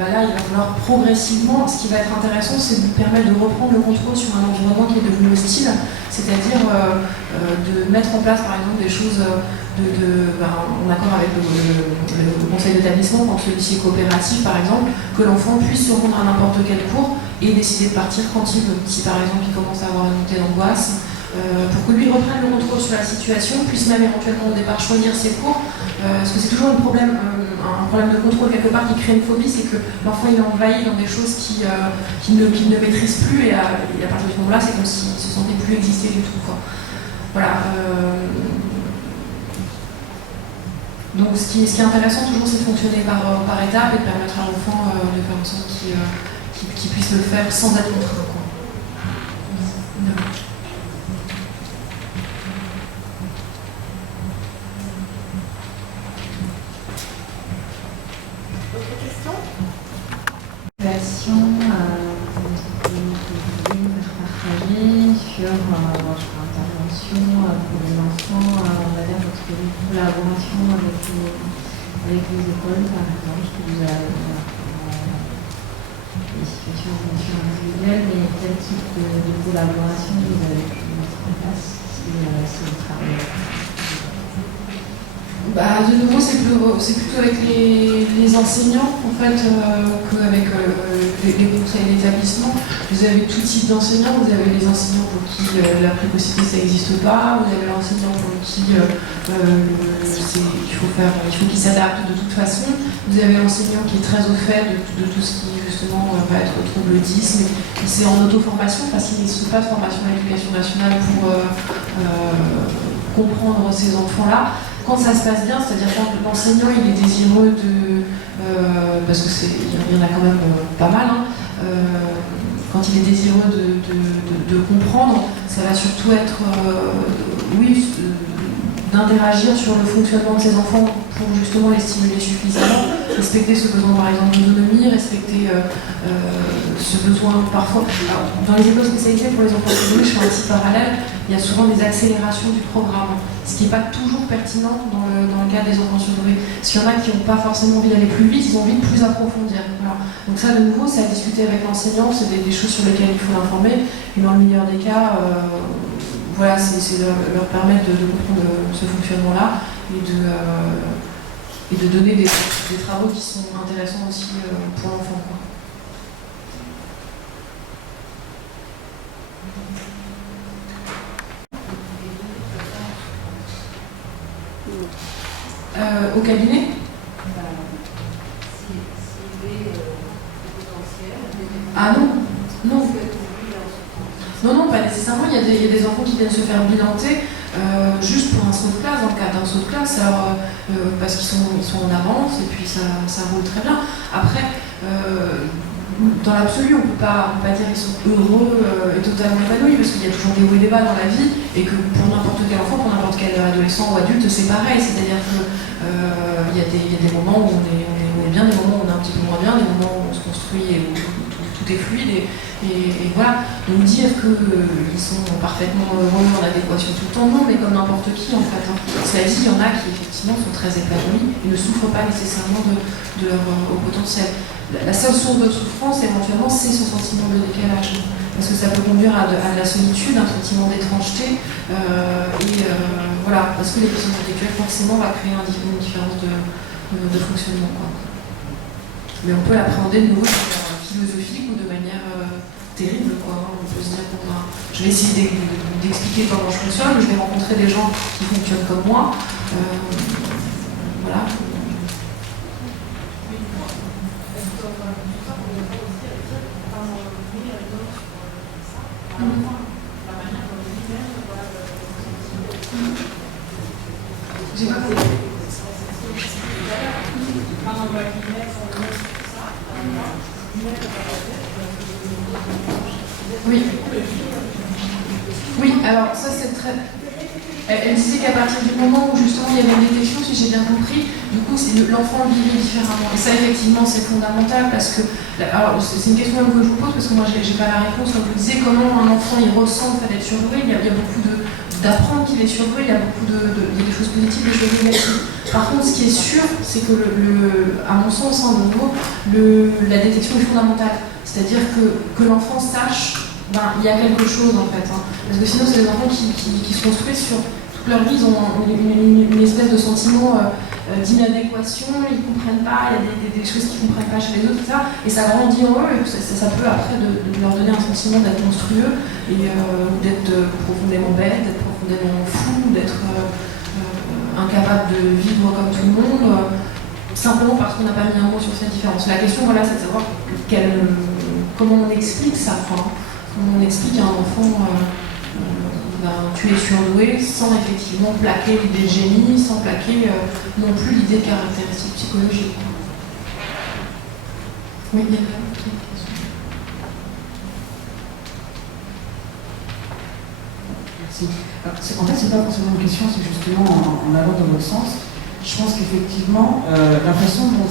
là il va falloir progressivement, ce qui va être intéressant, c'est de lui permettre de reprendre le contrôle sur un environnement qui est devenu hostile, c'est-à-dire de mettre en place par exemple des choses en accord avec le conseil d'établissement, quand celui-ci est coopératif par exemple, que l'enfant puisse se rendre à n'importe quel cours et décider de partir quand il veut. Si par exemple il commence à avoir une montée d'angoisse, pour que lui reprenne le contrôle sur la situation, puisse même éventuellement au départ choisir ses cours, parce que c'est toujours un problème un problème de contrôle quelque part qui crée une phobie, c'est que l'enfant il est envahi dans des choses qu'il ne maîtrise plus et à partir de ce moment-là, c'est comme s'il ne se sentait plus exister du tout, quoi. Voilà. Donc ce qui est intéressant toujours, c'est de fonctionner par étapes et de permettre à l'enfant de faire en sorte qu'il puisse le faire sans être contraint, quoi. Sur intervention pour les enfants, on va dire votre collaboration avec les écoles, par exemple, que vous avez des situations individuelles, mais quel type de collaboration vous avez pu mettre en place si vous travaillez? De nouveau, c'est plutôt avec les enseignants en fait qu'avec les conseils d'établissement. Vous avez tout type d'enseignants. Vous avez les enseignants pour qui la précocité ça n'existe pas. Vous avez l'enseignant pour qui il faut qu'il s'adapte de toute façon. Vous avez l'enseignant qui est très au fait de tout ce qui justement va être trouble 10, mais c'est en auto-formation parce qu'il n'existe pas de formation à l'éducation nationale pour comprendre ces enfants-là. Quand ça se passe bien, c'est-à-dire quand l'enseignant il est désireux parce qu'il y en a quand même pas mal, quand il est désireux de comprendre, ça va surtout être d'interagir sur le fonctionnement de ses enfants pour justement les stimuler suffisamment, respecter ce besoin par exemple d'autonomie, respecter ce besoin parfois. Alors, dans les écoles spécialisées pour les enfants isolés, je fais un petit parallèle, il y a souvent des accélérations du programme, ce qui n'est pas toujours pertinent dans le cas des enfants surdoués. S'il y en a qui n'ont pas forcément envie d'aller plus vite, ils ont envie de plus approfondir. Voilà. Donc ça de nouveau, c'est à discuter avec l'enseignant, c'est des choses sur lesquelles il faut l'informer, et dans le meilleur des cas, voilà, c'est leur permettre de comprendre ce fonctionnement-là et de donner des travaux qui sont intéressants aussi pour l'enfant, quoi. Au cabinet ? Ah non, non. Non, pas nécessairement. Il y a des enfants qui viennent se faire bilanter juste pour un saut de classe, dans le cadre d'un saut de classe, alors, parce qu'ils sont en avance et puis ça roule très bien. Après, dans l'absolu, on ne peut pas dire qu'ils sont heureux et totalement épanouis, parce qu'il y a toujours des hauts et des bas dans la vie, et que pour n'importe quel enfant, pour n'importe quel adolescent ou adulte, c'est pareil. C'est-à-dire qu'il y a des moments où on est bien, des moments où on est un petit peu moins bien, des moments où on se construit et où tout est fluide. Et voilà, donc dire qu'ils sont parfaitement heureux en adéquation tout le temps, non, mais comme n'importe qui en fait. Cela dit, il y en a qui effectivement sont très épanouis et ne souffrent pas nécessairement de leur haut potentiel. La seule source de souffrance éventuellement, c'est ce sentiment de décalage. Parce que ça peut conduire à de la solitude, un sentiment d'étrangeté, voilà, parce que les questions intellectuelles forcément va créer une différence de fonctionnement, quoi. Mais on peut l'appréhender de nouveau de manière philosophique ou de manière terrible, quoi. On peut se dire, bon, je vais essayer d'expliquer comment je fonctionne, je vais rencontrer des gens qui fonctionnent comme moi. Voilà. J'ai pas compris. Oui. Oui, alors ça c'est très... Elle disait qu'à partir du moment où justement il y avait une détection, si j'ai bien compris, du coup l'enfant le vivait différemment. Et ça effectivement c'est fondamental parce que... Alors c'est une question même que je vous pose parce que moi j'ai pas la réponse. Comme vous disiez, comment un enfant il ressent le fait d'être surdoué, il y a beaucoup d'apprendre qu'il est surdoué, il y a beaucoup il y a des choses positives, des choses négatives. Par contre, ce qui est sûr, c'est que à mon sens, la détection est fondamentale. C'est-à-dire que l'enfant sache, il y a quelque chose en fait. Parce que sinon, c'est des enfants qui se construisent sur toute leur vie, ils ont une espèce de sentiment d'inadéquation, ils ne comprennent pas, il y a des choses qu'ils ne comprennent pas chez les autres, etc. Et ça grandit en eux, et ça peut après de leur donner un sentiment d'être monstrueux, et d'être profondément bête, d'être profondément fou, d'être incapable de vivre comme tout le monde. simplement parce qu'on n'a pas mis un mot sur cette différence. La question, voilà, c'est de savoir comment on explique ça, comment on explique à un enfant tu es surdoué sans effectivement plaquer l'idée de génie, sans plaquer non plus l'idée de caractéristiques psychologiques. Oui, il y a une question. Merci. En fait, c'est pas forcément une question, c'est justement en allant dans votre sens. Je pense qu'effectivement, la façon dont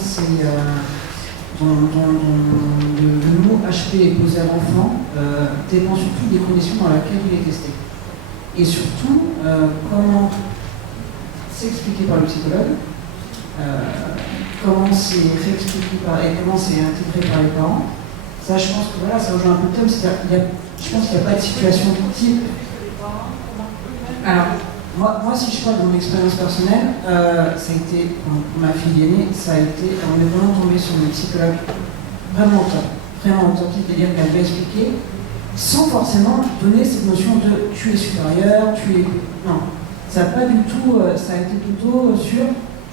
le mot HP est posé à l'enfant dépend surtout des conditions dans lesquelles il est testé. Et surtout, comment c'est expliqué par le psychologue, comment c'est réexpliqué et comment c'est intégré par les parents. Ça, je pense que voilà, ça rejoint un peu le thème. C'est-à-dire, je pense qu'il n'y a pas de situation type. Alors, moi, si je parle de mon expérience personnelle, ça a été, pour ma fille aînée, ça a été, on est vraiment tombé sur une psychologue vraiment au top, c'est-à-dire qu'elle va expliquer, sans forcément donner cette notion de tu es supérieur, tu es... Non, ça n'a pas du tout, ça a été plutôt sur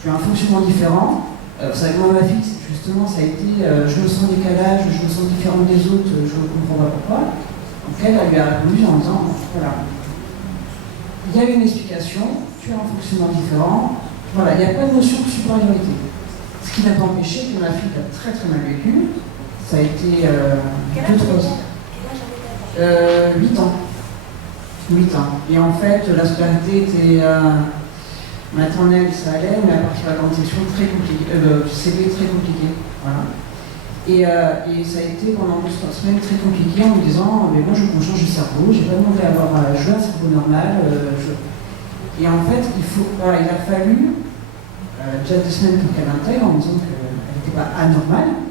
tu as un fonctionnement différent. Vous savez, moi, ma fille, justement, ça a été je me sens décalage, je me sens différente des autres, je ne comprends pas pourquoi. Donc elle lui a répondu en disant, voilà, il y a une explication, tu as un fonctionnement différent, voilà, il n'y a pas de notion de supériorité. Ce qui n'a pas empêché que ma fille a très très mal vécu, ça a été 2-3 ans. 8 ans. 8 ans. Et en fait, la scolarité était maternelle, ça allait, mais à partir de la grande section, très compliqué. CP très compliqué. Voilà. Et ça a été pendant 2-3 semaines très compliqué en me disant mais moi je veux qu'on change de cerveau, j'ai pas demandé à avoir joué un cerveau normal. Et en fait, il a fallu déjà 2 semaines pour qu'elle intègre en me disant qu'elle n'était pas anormale.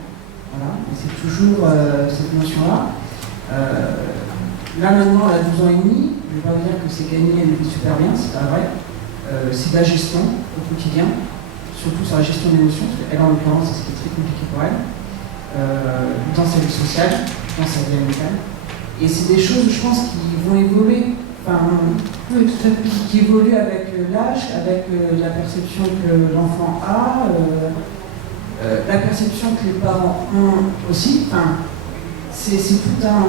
Voilà. Et c'est toujours cette notion-là. Là maintenant, elle a 12 ans et demi, je ne vais pas vous dire que c'est gagné, elle le vit super bien, c'est pas vrai. C'est de la gestion au quotidien, surtout sur la gestion des émotions, parce qu'elle en l'occurrence, c'est ce qui est très compliqué pour elle. Dans sa vie sociale, dans sa vie amicale. Et c'est des choses, je pense, qui vont évoluer, qui évoluent avec l'âge, avec la perception que l'enfant a, la perception que les parents ont aussi. C'est tout un...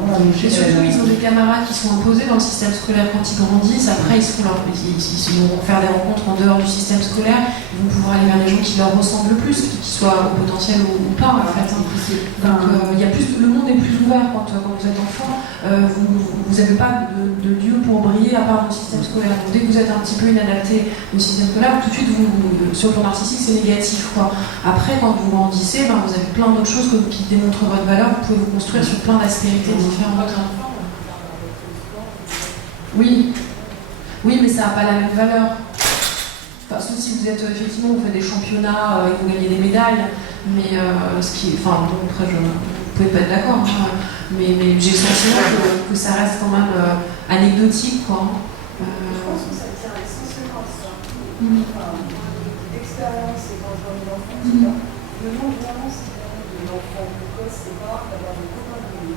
Voilà, et surtout, ils ont des camarades qui sont imposés dans le système scolaire quand ils grandissent. Après, ils vont faire des rencontres en dehors du système scolaire. Ils vont pouvoir aller vers des gens qui leur ressemblent le plus, qu'ils soient au potentiel ou pas, en fait. Donc, le monde est plus ouvert quand vous êtes enfant. Vous n'avez pas de lieu pour briller à part le système scolaire. Donc, dès que vous êtes un petit peu inadapté au système scolaire, tout de suite, sur le plan narcissique, c'est négatif, quoi. Après, quand vous grandissez, vous avez plein d'autres choses qui démontrent votre valeur. Vous pouvez vous construire sur plein d'aspérités différentes. Oui, mais ça n'a pas la même valeur. Sauf si vous êtes effectivement, vous faites des championnats et vous gagnez des médailles, mais après, vous pouvez pas être d'accord, mais j'ai le sentiment que ça reste quand même anecdotique, quoi. Je pense que ça tient essentiellement à ça. L'expérience, c'est quand je vois mes enfants, le monde vraiment, c'est de l'enfant précoce, c'est pas d'avoir des copains de lui.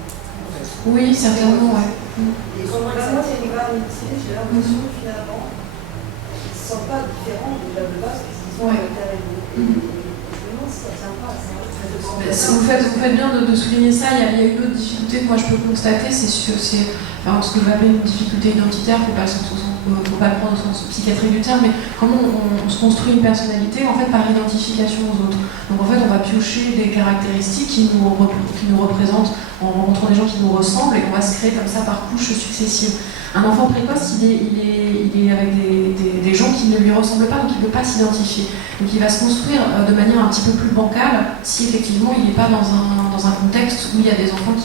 Oui, certainement, ouais. Et quand moi, c'est une grande amitié, j'ai l'impression que finalement, ils ne se sentent pas différents déjà de base, parce qu'ils sont carrément. Et je me demande si ça ne tient pas à ça. Vous faites bien de souligner ça. Il y a une autre difficulté que moi je peux constater, c'est ce que je vais appeler une difficulté identitaire, il ne faut pas le prendre au sens psychiatrique du terme, mais comment on se construit une personnalité en fait par identification aux autres. Donc en fait on va piocher des caractéristiques qui nous représentent en rencontrant des gens qui nous ressemblent et qu'on va se créer comme ça par couches successives. Un enfant précoce, il est avec des gens qui ne lui ressemblent pas, donc il ne peut pas s'identifier. Donc il va se construire de manière un petit peu plus bancale si effectivement il n'est pas dans un contexte où il y a des enfants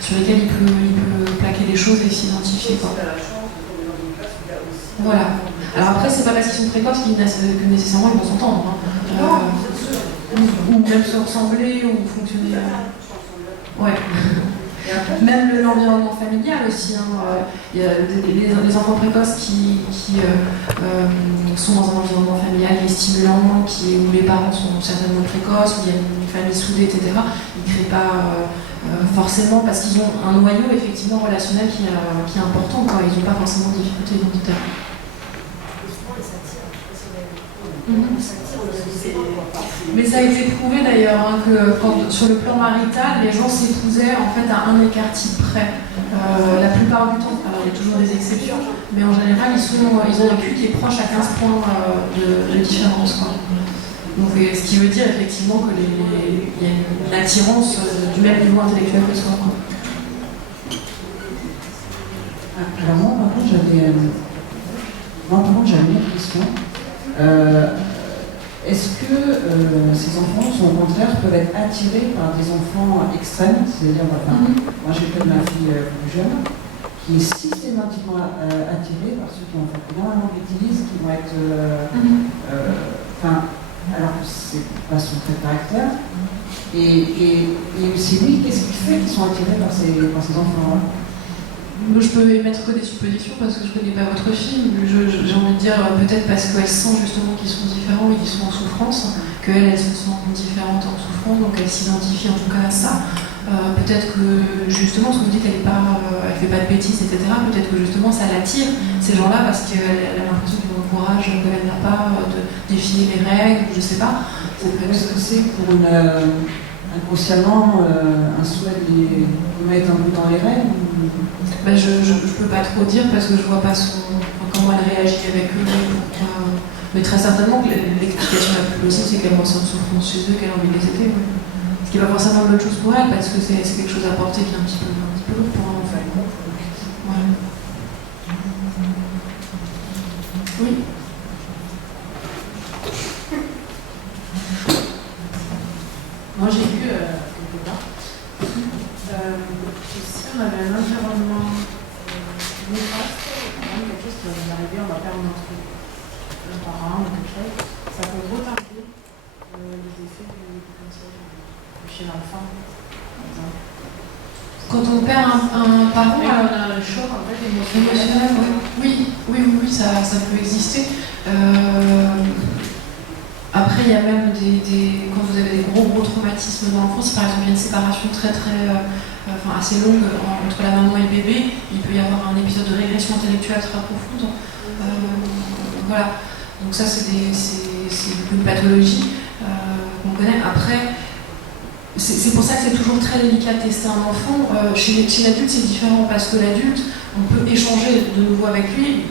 sur lesquels il peut plaquer des choses et s'identifier. Voilà. Alors après, c'est pas parce qu'ils sont précoces que nécessairement ils vont s'entendre. Ou même se ressembler ou fonctionner. Ouais. Même l'environnement familial aussi. Il y a les enfants précoces qui sont dans un environnement familial qui est stimulant, où les parents sont certainement précoces, où il y a une famille soudée, etc. Ils ne créent pas forcément parce qu'ils ont un noyau effectivement relationnel qui est important. Ils n'ont pas forcément de difficultés identitaires. On s'attire, on a des Mais ça a été prouvé d'ailleurs hein, que sur le plan marital, les gens s'épousaient en fait à un écart type près. La plupart du temps, alors il y a toujours des exceptions, mais en général ils ont un QI qui est proche à 15 points de différence. Quoi. Donc, ce qui veut dire effectivement qu'il y a une attirance du même niveau intellectuel que soi. Quoi. Alors moi par contre j'avais une autre question. Est-ce que ces enfants, au contraire, peuvent être attirés par des enfants extrêmes, c'est-à-dire, moi j'ai fait de ma fille plus jeune, qui est systématiquement attirée par ceux qui ont fait énormément de bêtises, qui vont être, alors que c'est pas son trait de caractère. Et aussi oui, qu'est-ce qui fait qu'ils sont attirés par ces enfants-là? Moi, je peux émettre que des suppositions parce que je ne connais pas votre fille. J'ai envie de dire peut-être parce qu'elle sent justement qu'ils sont différents et qu'ils sont en souffrance, qu'elle se sent différente en souffrance, donc elle s'identifie en tout cas à ça. Peut-être que justement, ce que vous dites, elle fait pas de bêtises, etc. Peut-être que justement ça l'attire, ces gens-là, parce qu'elle a l'impression qu'ils ont le courage qu'elle n'a pas de défier les règles, je sais pas. Est-ce que c'est pour inconsciemment un souhait de les mettre un peu dans les règles? Ben, je peux pas trop dire parce que je vois pas comment elle réagit avec eux. Mais très certainement que l'explication la plus possible, c'est qu'elle ressent une souffrance chez eux, qu'elle a envie de les aider. Ouais. Ce qui n'est pas forcément une bonne chose pour elle parce que c'est quelque chose à porter qui est un petit peu lourd pour un enfant. Ouais. Oui. Moi j'ai lu quelque part que si on avait un environnement néfaste, quelque chose qui va nous arriver, on va perdre un parent ou quelque chose, ça peut retarder les effets du potentiel chez l'enfant, par exemple. Quand on perd un parent, on a un choc en fait émotionnel, oui, ça peut exister. Après, il y a même quand vous avez des gros traumatismes dans l'enfance, par exemple, il y a une séparation assez longue entre la maman et le bébé, il peut y avoir un épisode de régression intellectuelle très profonde. Voilà. Donc ça, c'est une pathologie qu'on connaît. Après, c'est pour ça que c'est toujours très délicat de tester un enfant. Chez l'adulte, c'est différent parce que l'adulte, on peut échanger de nouveau avec lui.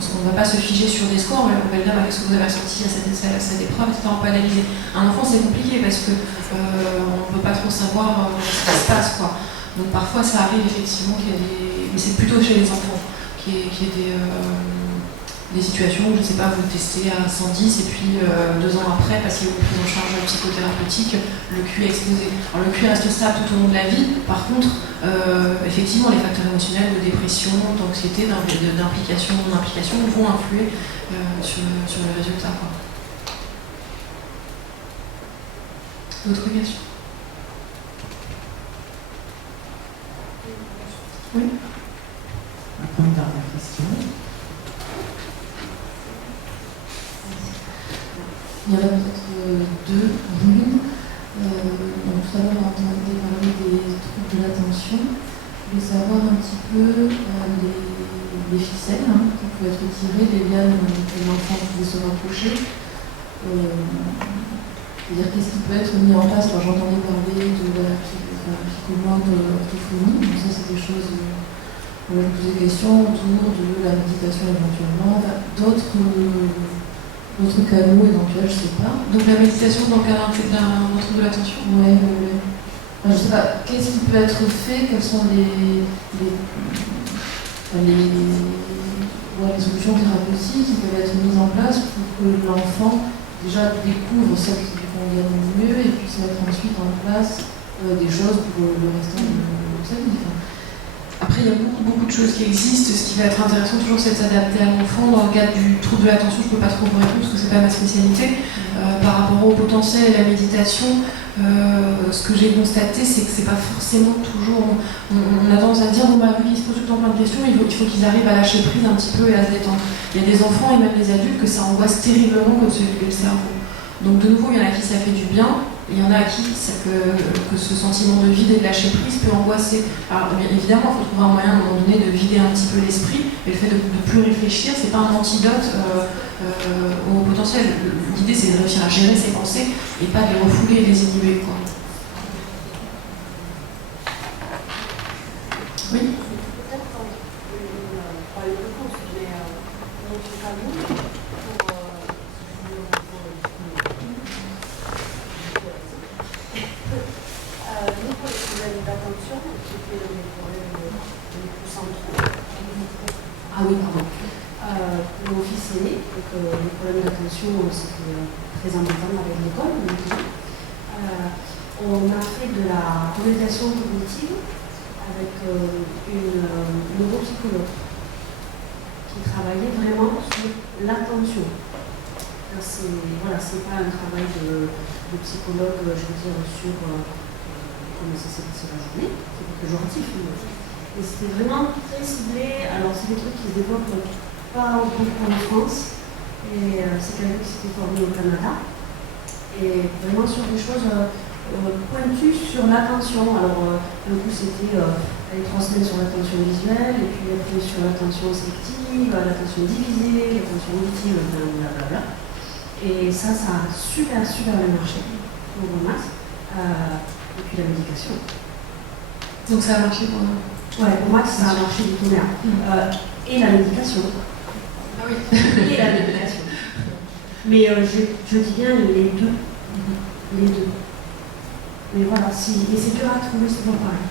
On ne va pas se figer sur des scores, on va lui dire qu'est-ce que vous avez ressenti à cette épreuve, etc. On peut analyser. Un enfant, c'est compliqué parce qu'on ne peut pas trop savoir ce qui se passe. Quoi. Donc parfois, ça arrive effectivement qu'il y a mais c'est plutôt chez les enfants qu'il y ait des situations où, je ne sais pas, vous testez à 110 et puis 2 ans après, parce qu'il y a une prise en charge psychothérapeutique, le QI a explosé. Alors le QI reste stable tout au long de la vie, par contre, effectivement, les facteurs émotionnels de dépression, d'anxiété, d'implication, non-implication vont influer sur le résultat. Quoi. D'autres questions? Oui. Après une dernière question. Il y en a peut-être deux. Tout à l'heure, on a entendu parler des troubles de l'attention. Je voulais savoir un petit peu les ficelles qui peuvent être tirées, les liens que l'enfant pouvait se rapprocher. C'est-à-dire qu'est-ce qui peut être mis en place. Alors j'entendais parler de la psychomoine orthophonie, donc ça c'est des choses. Je me posais des questions autour de la méditation éventuellement, d'autres canaux éventuels, je sais pas. Donc la méditation dans le cadre d'un trouble de l'attention. Oui. Je sais pas, qu'est-ce qui peut être fait, quelles sont les solutions thérapeutiques qui peuvent être mises en place pour que l'enfant déjà découvre celles qui lui conviennent le mieux et puisse mettre ensuite en place des choses pour le restant de sa vie. Après, il y a beaucoup de choses qui existent. Ce qui va être intéressant toujours, c'est de s'adapter à l'enfant. Dans le cadre du trouble de l'attention, je ne peux pas trop vous répondre parce que ce n'est pas ma spécialité. Par rapport au potentiel et la méditation, ce que j'ai constaté, c'est que ce n'est pas forcément toujours... On a tendance à dire, vu qu'ils se posent tout le temps plein de questions, il faut qu'ils arrivent à lâcher prise un petit peu et à se détendre. Il y a des enfants et même des adultes que ça angoisse terriblement comme celui du cerveau. Donc de nouveau, il y en a qui ça fait du bien, il y en a à qui que ce sentiment de vide et de lâcher prise peut angoisser. Alors bien évidemment, il faut trouver un moyen à un moment donné de vider un petit peu l'esprit, mais le fait de ne plus réfléchir, c'est pas un antidote au potentiel. L'idée, c'est de réussir à gérer ses pensées et pas de les refouler et de les inhiber, quoi. Oui. Ah oui, pardon. Mon fils aîné, donc les problèmes d'attention, c'était très embêtant avec l'école. On a fait de la orientation cognitive avec une neuropsychologue qui travaillait vraiment sur l'attention. C'est pas un travail de psychologue, je veux dire, sur comment ça s'est passé la journée, c'est péjoratif. Et c'était vraiment très ciblé. Alors, c'est des trucs qui se développent pas beaucoup en France. Et c'est quelqu'un qui s'était formé au Canada. Et vraiment sur des choses pointues sur l'attention. Alors, d'un coup, c'était 3 semaines sur l'attention visuelle, et puis après sur l'attention sélective, l'attention divisée, l'attention auditive, blablabla. Et ça a super bien marché pour Max. Et puis la médication. Donc ça a marché pour nous. Ouais, pour Max, ça a marché du tonnerre. Et la médication. Ah oui. Et la médication. Mais je dis bien les deux. Les deux. Mais voilà, mais c'est dur à trouver, c'est pas pareil.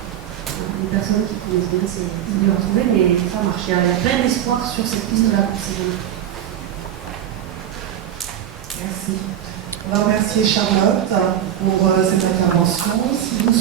Les personnes qui connaissent bien, c'est dur à trouver, mais ça marche. Il y a plein d'espoir sur cette piste-là pour ces gens. Merci. On va remercier Charlotte pour cette intervention. Si vous